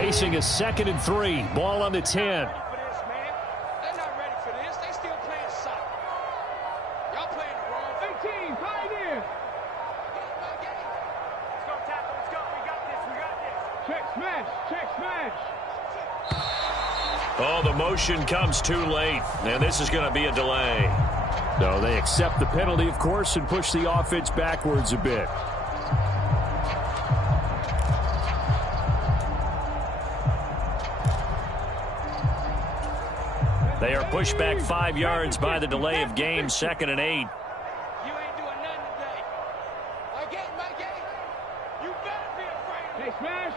facing a 2nd and 3. Ball on the 10. They're not ready for this. They still playing soccer. Y'all playing the wrong 18, pioneer. Let's go, tackle. Let's go. We got this. We got this. Check smash. Check smash. Oh, the motion comes too late, and this is going to be a delay. No, they accept the penalty, of course, and push the offense backwards a bit. They are pushed back 5 yards by the delay of game, 2nd and 8. You ain't doing nothing today. My game. You better be afraid of me. Hey, smash.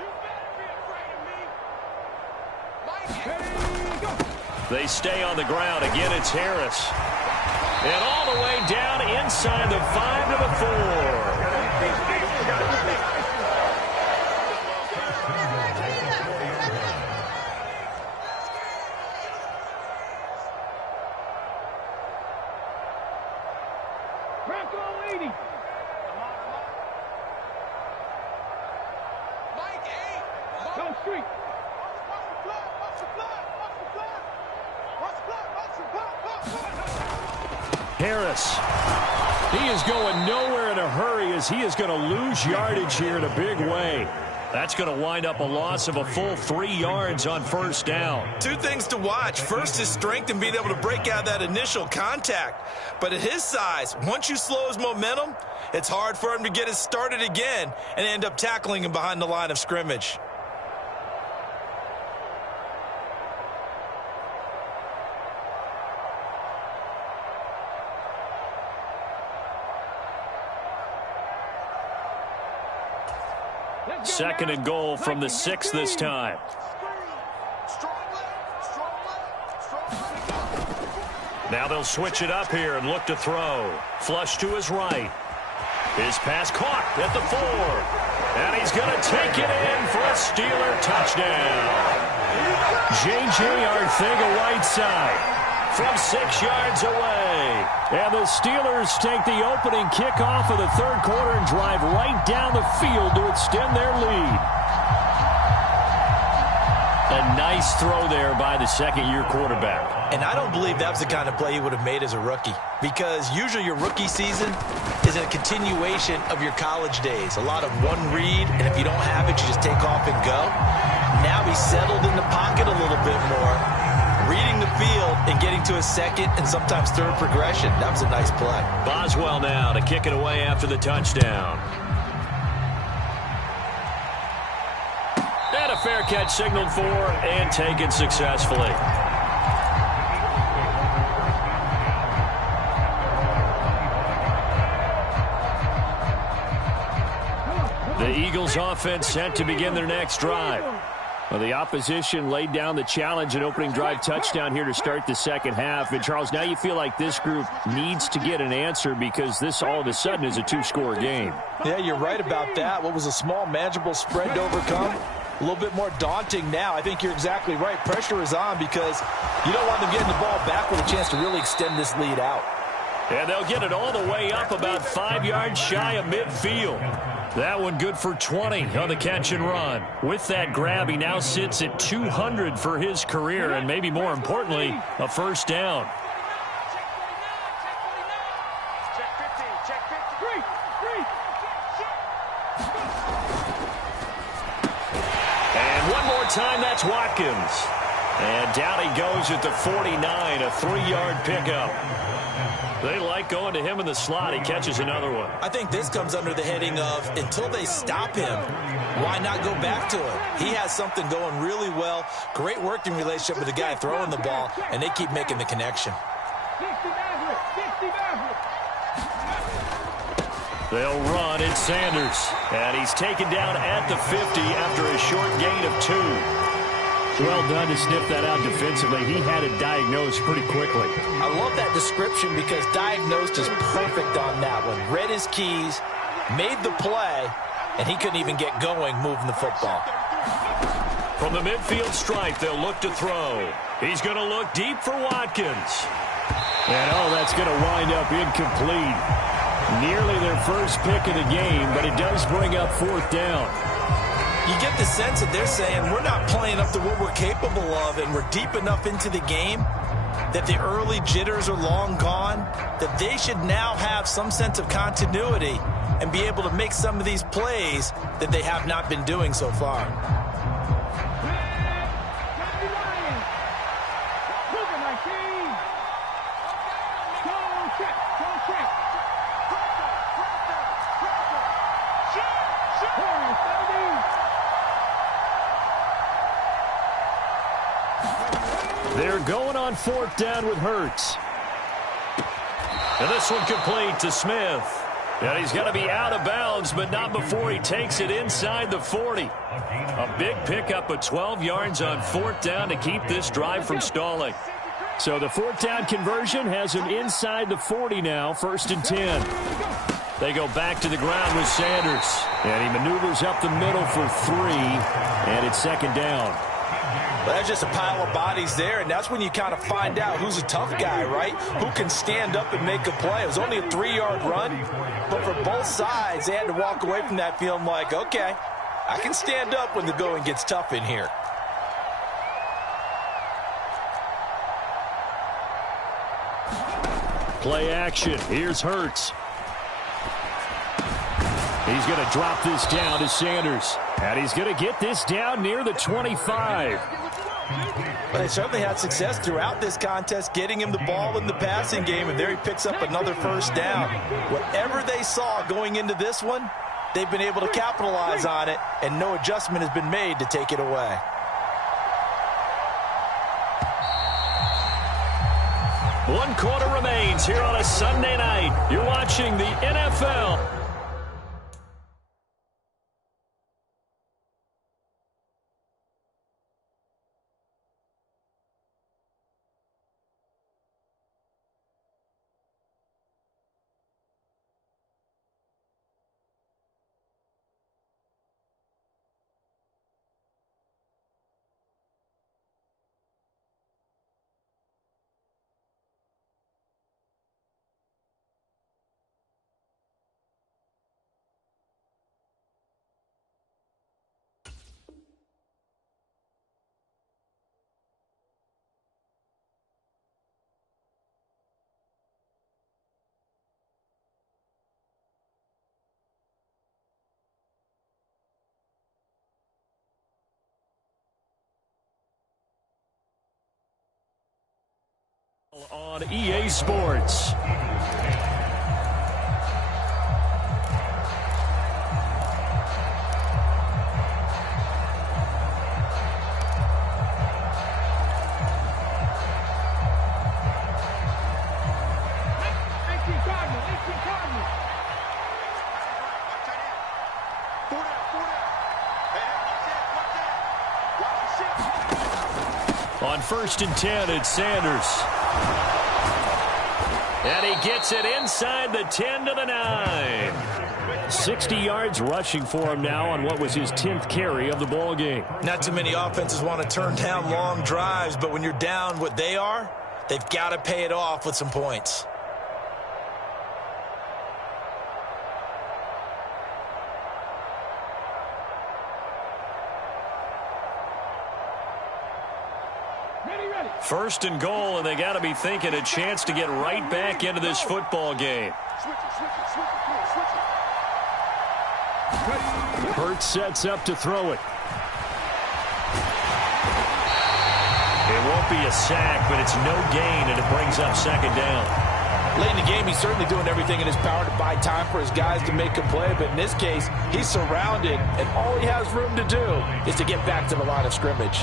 You better be afraid of me. Mike. Hey, go. They stay on the ground. Again, it's Harris. And all the way down inside the 5 to the 4. Harris. He is going nowhere in a hurry as he is going to lose yardage here in a big way. That's going to wind up a loss of a full 3 yards on 1st down. 2 things to watch. First, his strength and being able to break out that initial contact. But at his size, once you slow his momentum, it's hard for him to get it started again and end up tackling him behind the line of scrimmage. Second and goal from the 6 this time. Now they'll switch it up here and look to throw. Flush to his right. His pass caught at the 4. And he's going to take it in for a Steeler touchdown. J.J. Arcega-Whiteside from 6 yards away. And the Steelers take the opening kickoff of the 3rd quarter and drive right down the field to extend their lead. A nice throw there by the 2nd-year quarterback. And I don't believe that was the kind of play he would have made as a rookie, because usually your rookie season is a continuation of your college days. A lot of one read, and if you don't have it, you just take off and go. Now he's settled in the pocket a little bit more, reading the field and getting to a 2nd and sometimes 3rd progression. That was a nice play. Boswell now to kick it away after the touchdown. And a fair catch signaled for and taken successfully. The Eagles offense set to begin their next drive. Well, the opposition laid down the challenge and opening drive touchdown here to start the 2nd half. And, Charles, now you feel like this group needs to get an answer because this all of a sudden is a 2-score game. Yeah, you're right about that. What was a small, manageable spread to overcome, a little bit more daunting now. I think you're exactly right. Pressure is on because you don't want them getting the ball back with a chance to really extend this lead out. And they'll get it all the way up about 5 yards shy of midfield. That one good for 20 on the catch and run. With that grab, he now sits at 200 for his career, and maybe more importantly, a 1st down. And one more time, that's Watkins. And down he goes at the 49, a 3-yard pickup. They like going to him in the slot. He catches another one. I think this comes under the heading of until they stop him, why not go back to him? He has something going really well. Great working relationship with the guy throwing the ball, and they keep making the connection. They'll run. It's Sanders. And he's taken down at the 50 after a short gain of 2. Well done to sniff that out defensively. He had it diagnosed pretty quickly. I love that description because diagnosed is perfect on that one. Read his keys, made the play, and he couldn't even get going moving the football. From the midfield stripe, they'll look to throw. He's going to look deep for Watkins. And, that's going to wind up incomplete. Nearly their first pick of the game, but it does bring up 4th down. You get the sense that they're saying we're not playing up to what we're capable of, and we're deep enough into the game that the early jitters are long gone, that they should now have some sense of continuity and be able to make some of these plays that they have not been doing so far. They're going on 4th down with Hurts. And this one complete to Smith. And he's going to be out of bounds, but not before he takes it inside the 40. A big pickup of 12 yards on 4th down to keep this drive from stalling. So the 4th down conversion has him inside the 40 now, 1st and 10. They go back to the ground with Sanders. And he maneuvers up the middle for 3, and it's 2nd down. Well, that's just a pile of bodies there, and that's when you kind of find out who's a tough guy, right? Who can stand up and make a play. It was only a 3-yard run, but for both sides, they had to walk away from that feeling like, okay, I can stand up when the going gets tough in here. Play action. Here's Hurts. He's going to drop this down to Sanders. And he's going to get this down near the 25. But they certainly had success throughout this contest getting him the ball in the passing game, and there he picks up another 1st down. Whatever they saw going into this one, they've been able to capitalize on it, and no adjustment has been made to take it away. One quarter remains here on a Sunday night. You're watching the NFL. On EA Sports. On 1st and 10, it's Sanders. And he gets it inside the 10 to the 9. 60 yards rushing for him now on what was his 10th carry of the ball game. Not too many offenses want to turn down long drives, but when you're down what they are, they've got to pay it off with some points. First and goal, and they got to be thinking a chance to get right back into this football game. Hurts sets up to throw it. It won't be a sack, but it's no gain, and it brings up 2nd down. Late in the game, he's certainly doing everything in his power to buy time for his guys to make a play, but in this case, he's surrounded, and all he has room to do is to get back to the line of scrimmage.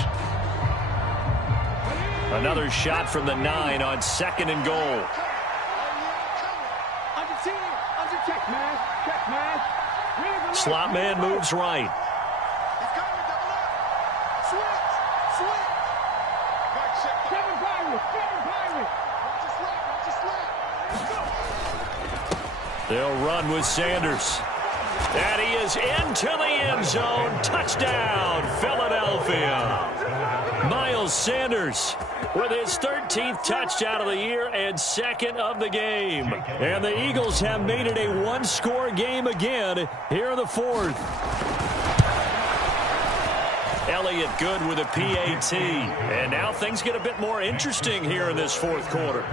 Another shot from the 9 on 2nd and goal. Slot man moves right. They'll run with Sanders. And he is into the end zone. Touchdown, Philadelphia. Miles Sanders with his 13th touchdown of the year and 2nd of the game. And the Eagles have made it a one-score game again here in the 4th. Elliott good with a PAT. And now things get a bit more interesting here in this fourth quarter.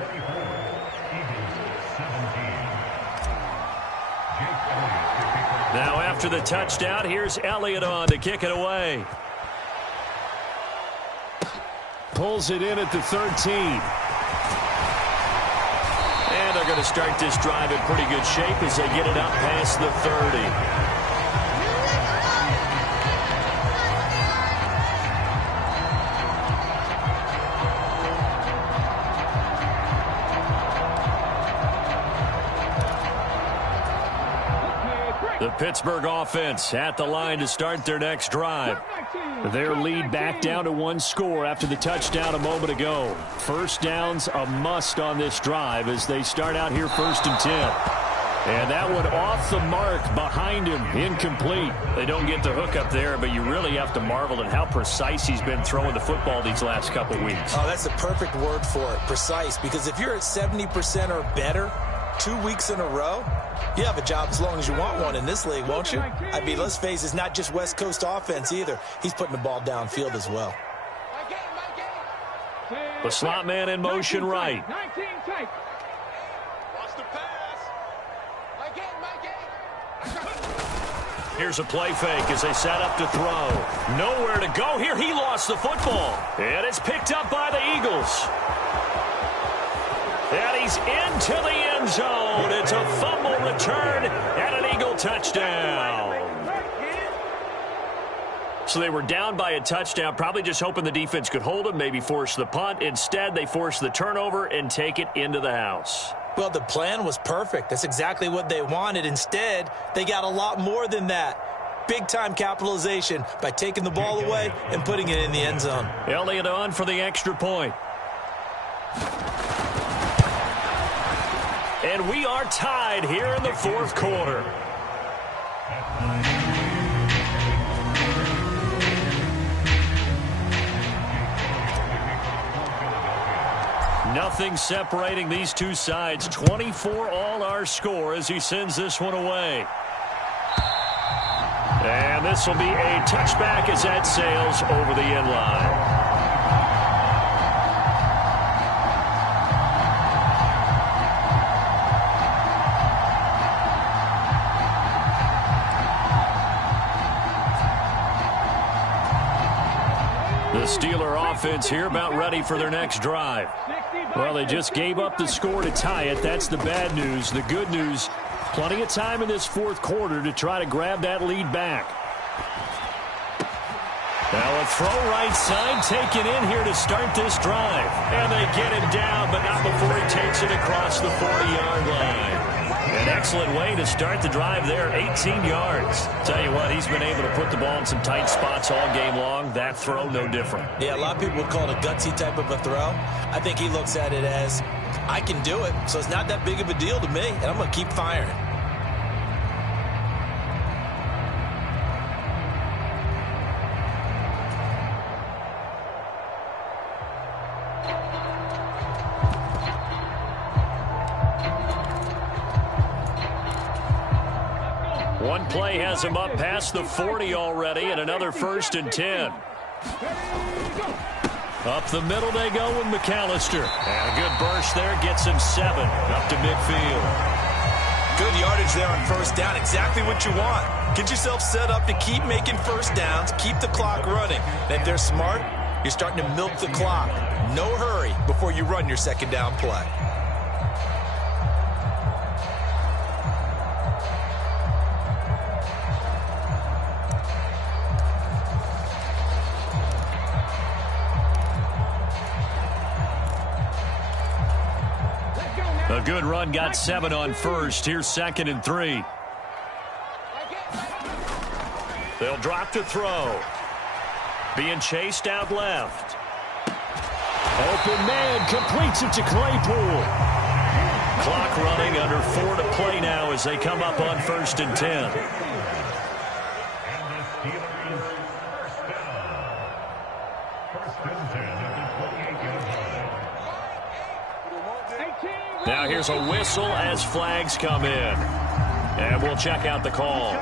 Now after the touchdown, here's Elliott on to kick it away. Pulls it in at the 13. And they're going to start this drive in pretty good shape as they get it up past the 30. The Pittsburgh offense at the line to start their next drive. Their lead back down to one score after the touchdown a moment ago. First down's a must on this drive as they start out here 1st and 10. And that one off the mark behind him, incomplete. They don't get the hook up there, but you really have to marvel at how precise he's been throwing the football these last couple weeks. Oh, that's the perfect word for it, precise, because if you're at 70% or better 2 weeks in a row, you have a job as long as you want one in this league, won't you? I mean, let's face it, it's not just West Coast offense either. He's putting the ball downfield as well. The slot man in motion right. Here's a play fake as they set up to throw. Nowhere to go here. He lost the football. And it's picked up by the Eagles. And he's into the end zone. It's a fumble return and an Eagle touchdown. So they were down by a touchdown, probably just hoping the defense could hold them, maybe force the punt. Instead, they force the turnover and take it into the house. Well, the plan was perfect. That's exactly what they wanted. Instead, they got a lot more than that. Big-time capitalization by taking the ball away and putting it in the end zone. Elliott on for the extra point. And we are tied here in the fourth quarter. Nothing separating these two sides. 24 all our score as he sends this one away. And this will be a touchback as that sails over the end line. The Steeler offense here about ready for their next drive. Well, they just gave up the score to tie it. That's the bad news. The good news, plenty of time in this fourth quarter to try to grab that lead back. Now a throw right side taken in here to start this drive. And they get him down, but not before he takes it across the 40-yard line. An excellent way to start the drive there, 18 yards. Tell you what, he's been able to put the ball in some tight spots all game long. That throw, no different. Yeah, a lot of people would call it a gutsy type of a throw. I think he looks at it as, I can do it, so it's not that big of a deal to me, and I'm going to keep firing. One play has him up past the 40 already, and another 1st and 10. Up the middle they go with McAllister. And a good burst there gets him 7 up to midfield. Good yardage there on first down. Exactly what you want. Get yourself set up to keep making first downs, keep the clock running. And if they're smart, you're starting to milk the clock. No hurry before you run your second down play. A good run, got 7 on first. Here's 2nd and 3. They'll drop to throw. Being chased out left. Open man completes it to Claypool. Clock running, under 4 to play now as they come up on 1st and 10. Now here's a whistle as flags come in. And we'll check out the call.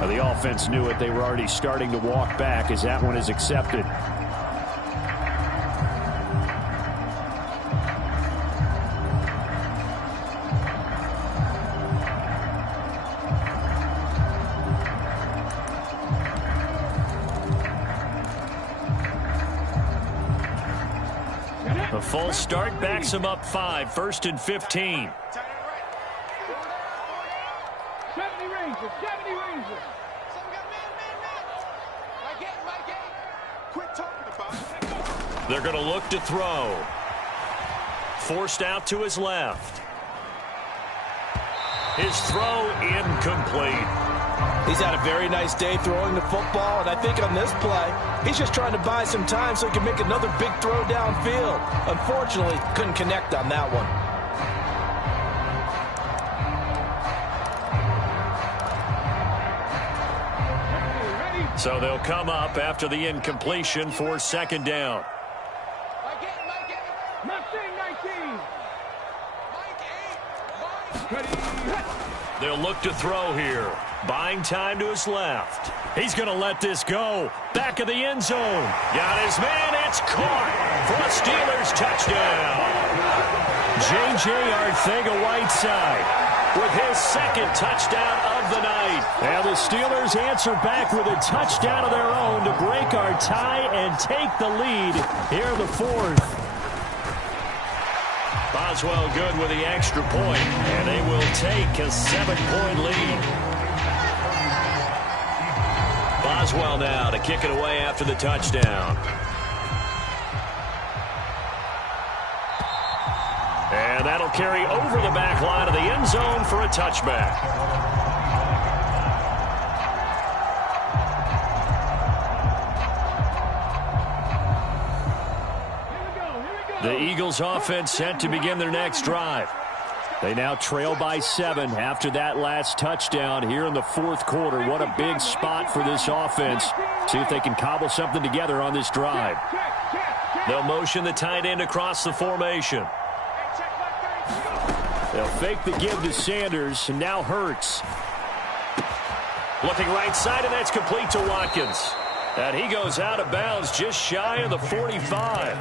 Well, the offense knew it. They were already starting to walk back as that one is accepted. A full start backs him up 5, 1st and 15. 70 Rangers, 70 Rangers. Quit talking about it. They're going to look to throw. Forced out to his left. His throw incomplete. He's had a very nice day throwing the football, and I think on this play, he's just trying to buy some time so he can make another big throw downfield. Unfortunately, couldn't connect on that one. So they'll come up after the incompletion for 2nd down. They'll look to throw here. Buying time to his left. He's going to let this go. Back of the end zone. Got his man. It's caught for a Steelers touchdown. J.J. Arcega-Whiteside with his 2nd touchdown of the night. And the Steelers answer back with a touchdown of their own to break our tie and take the lead here in the 4th. Boswell good with the extra point, and they will take a 7-point lead. Boswell now to kick it away after the touchdown. And that'll carry over the back line of the end zone for a touchback. The Eagles offense set to begin their next drive. They now trail by 7 after that last touchdown here in the 4th quarter. What a big spot for this offense. See if they can cobble something together on this drive. They'll motion the tight end across the formation. They'll fake the give to Sanders, and now Hurts. Looking right side, and that's complete to Watkins. And he goes out of bounds just shy of the 45.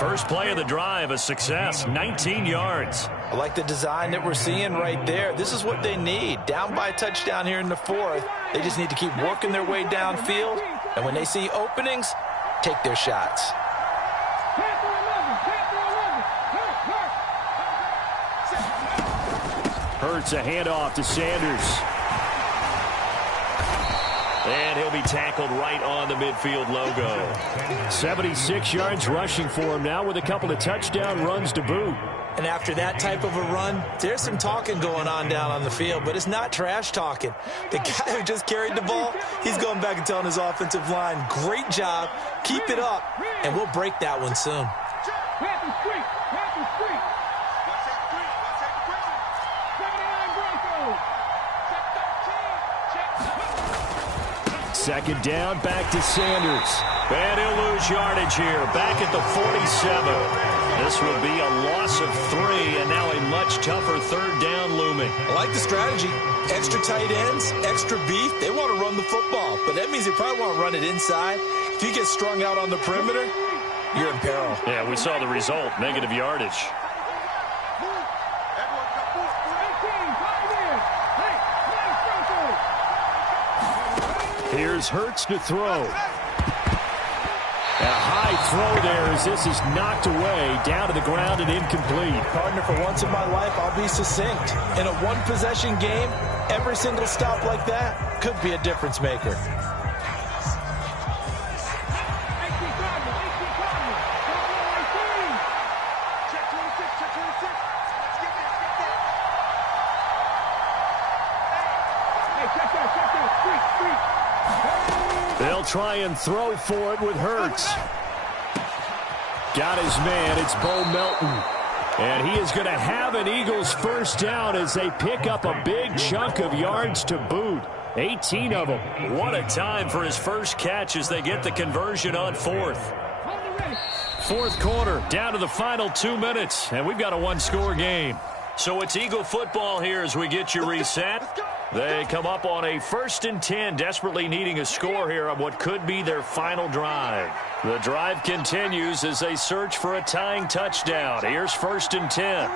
First play of the drive, a success, 19 yards. I like the design that we're seeing right there. This is what they need. Down by a touchdown here in the 4th. They just need to keep working their way downfield. And when they see openings, take their shots. Hurts a handoff to Sanders. And he'll be tackled right on the midfield logo. 76 yards rushing for him now with a couple of touchdown runs to boot. And after that type of a run, there's some talking going on down on the field, but it's not trash talking. The guy who just carried the ball, he's going back and telling his offensive line, great job, keep it up, and we'll break that one soon. Second down, back to Sanders. And he'll lose yardage here, back at the 47. This will be a loss of 3, and now a much tougher 3rd down looming. I like the strategy. Extra tight ends, extra beef. They want to run the football, but that means they probably want to run it inside. If you get strung out on the perimeter, you're in peril. Yeah, we saw the result, negative yardage. Here's Hurts to throw. A high throw there as this is knocked away, down to the ground and incomplete. Partner, for once in my life, I'll be succinct. In a one-possession game, every single stop like that could be a difference maker. They'll try and throw for it with Hurts. Got his man. It's Bo Melton. And he is going to have an Eagles first down as they pick up a big chunk of yards to boot. 18 of them. What a time for his first catch as they get the conversion on 4th. 4th quarter, down to the final 2 minutes, and we've got a one-score game. So it's Eagle football here as we get you reset. They come up on a 1st and 10, desperately needing a score here on what could be their final drive. The drive continues as they search for a tying touchdown. Here's 1st and 10.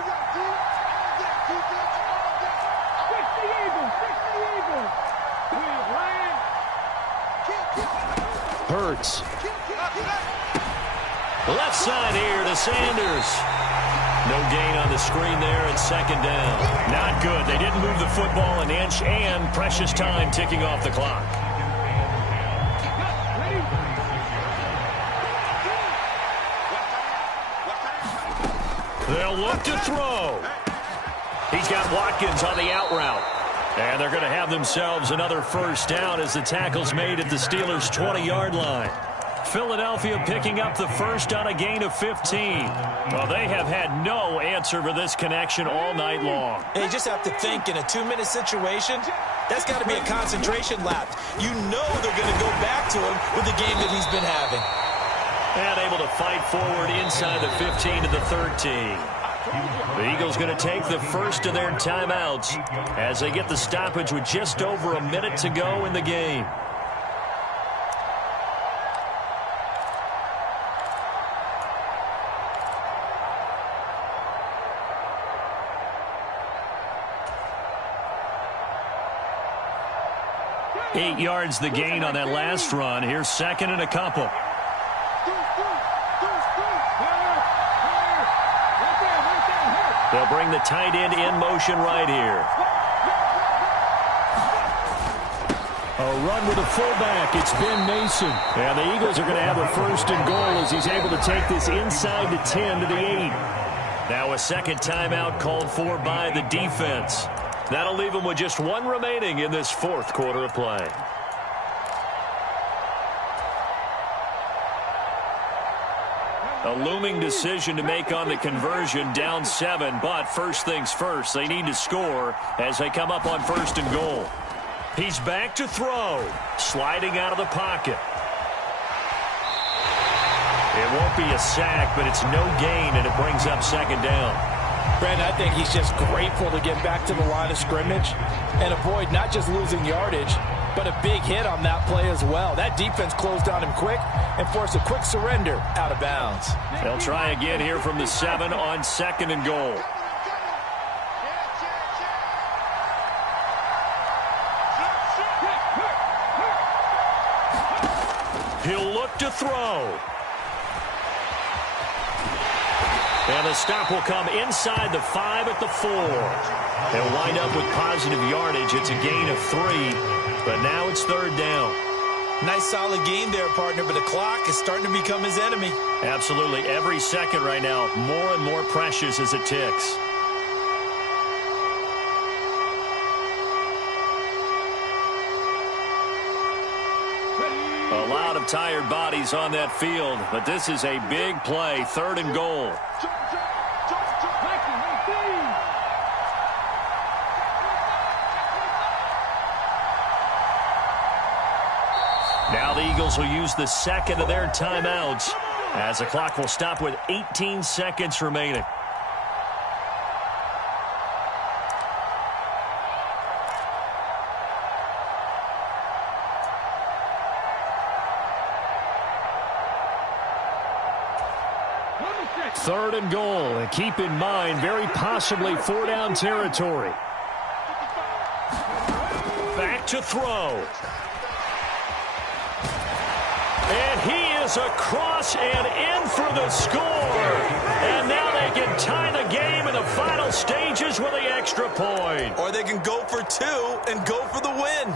Hurts. Left side here to Sanders. No gain on the screen there, and 2nd down. Not good. They didn't move the football an inch, and precious time ticking off the clock. They'll look to throw. He's got Watkins on the out route. And they're going to have themselves another 1st down as the tackle's made at the Steelers' 20-yard line. Philadelphia picking up the 1st on a gain of 15. Well, they have had no answer for this connection all night long. You just have to think in a 2-minute situation, that's got to be a concentration lapse. You know they're going to go back to him with the game that he's been having. And able to fight forward inside the 15 to the 13. The Eagles going to take the 1st of their timeouts as they get the stoppage with just over a minute to go in the game. Eight yards the gain on that last run. Here's 2nd and a couple. They'll bring the tight end in motion right here. A run with a fullback. It's Ben Mason. And the Eagles are going to have a 1st and goal as he's able to take this inside the 10 to the 8. Now a 2nd timeout called for by the defense. That'll leave them with just 1 remaining in this 4th quarter of play. A looming decision to make on the conversion, down 7, but first things first, they need to score as they come up on 1st and goal. He's back to throw, sliding out of the pocket. It won't be a sack, but it's no gain, and it brings up 2nd down. Brandon, I think he's just grateful to get back to the line of scrimmage and avoid not just losing yardage, but a big hit on that play as well. That defense closed on him quick and forced a quick surrender out of bounds. They'll try again here from the 7 on 2nd and goal. He'll look to throw. And the stop will come inside the 5 at the 4. They'll wind up with positive yardage. It's a gain of 3, but now it's 3rd down. Nice solid gain there, partner, but the clock is starting to become his enemy. Absolutely. Every second right now, more and more precious as it ticks. A lot of tired bodies on that field, but this is a big play, 3rd and goal. Now the Eagles will use the 2nd of their timeouts as the clock will stop with 18 seconds remaining. Third and goal. And keep in mind, very possibly 4-down territory. Back to throw. And he is across and in for the score. And now they can tie the game in the final stages with the extra point. Or they can go for 2 and go for the win.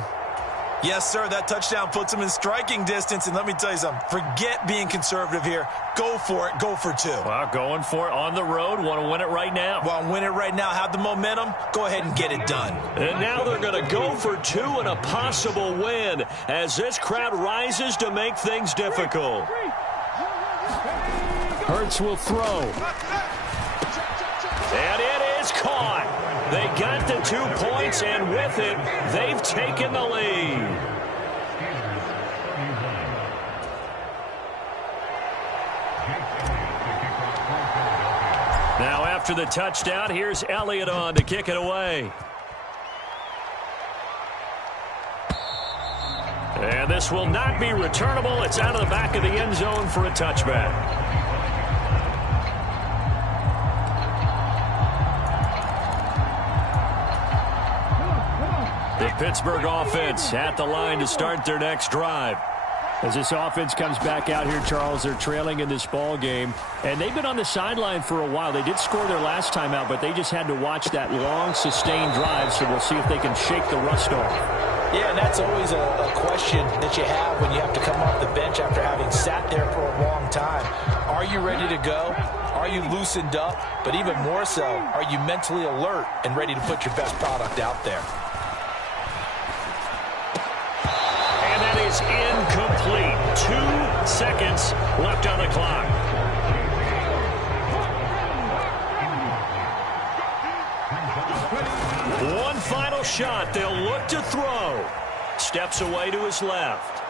Yes, sir, that touchdown puts them in striking distance. And let me tell you something, forget being conservative here. Go for it. Go for 2. Well, going for it on the road. Want to win it right now. Want to win it right now. Have the momentum. Go ahead and get it done. And now they're going to go for 2 and a possible win as this crowd rises to make things difficult. Hurts will throw. And it is caught. They got the 2 points, and with it, they've taken the lead. Now After the touchdown, here's Elliott on to kick it away. And this will not be returnable. It's out of the back of the end zone for a touchback. The Pittsburgh offense at the line to start their next drive. As this offense comes back out here, Charles, they're trailing in this ball game, and they've been on the sideline for a while. They did score their last time out, but they just had to watch that long, sustained drive, so we'll see if they can shake the rust off. Yeah, and that's always a question that you have when you have to come off the bench after having sat there for a long time. Are you ready to go? Are you loosened up? But even more so, are you mentally alert and ready to put your best product out there? Is incomplete. 2 seconds left on the clock. One final shot. They'll look to throw. Steps away to his left.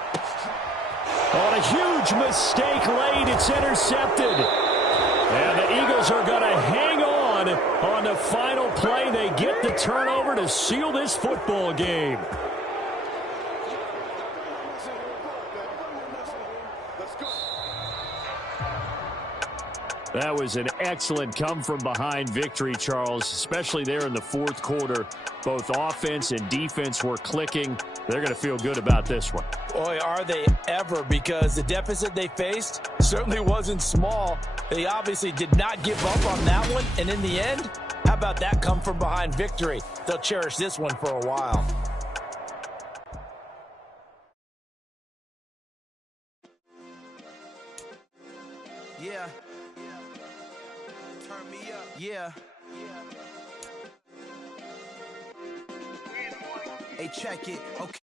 On a huge mistake late. It's intercepted. And the Eagles are going to hang on the final play. They get the turnover to seal this football game. That was an excellent come-from-behind victory, Charles, especially there in the fourth quarter. Both offense and defense were clicking. They're going to feel good about this one. Boy, are they ever, because the deficit they faced certainly wasn't small. They obviously did not give up on that one, and in the end, how about that come-from-behind victory? They'll cherish this one for a while. Yeah. Turn me up. Yeah. Hey, check it. Okay.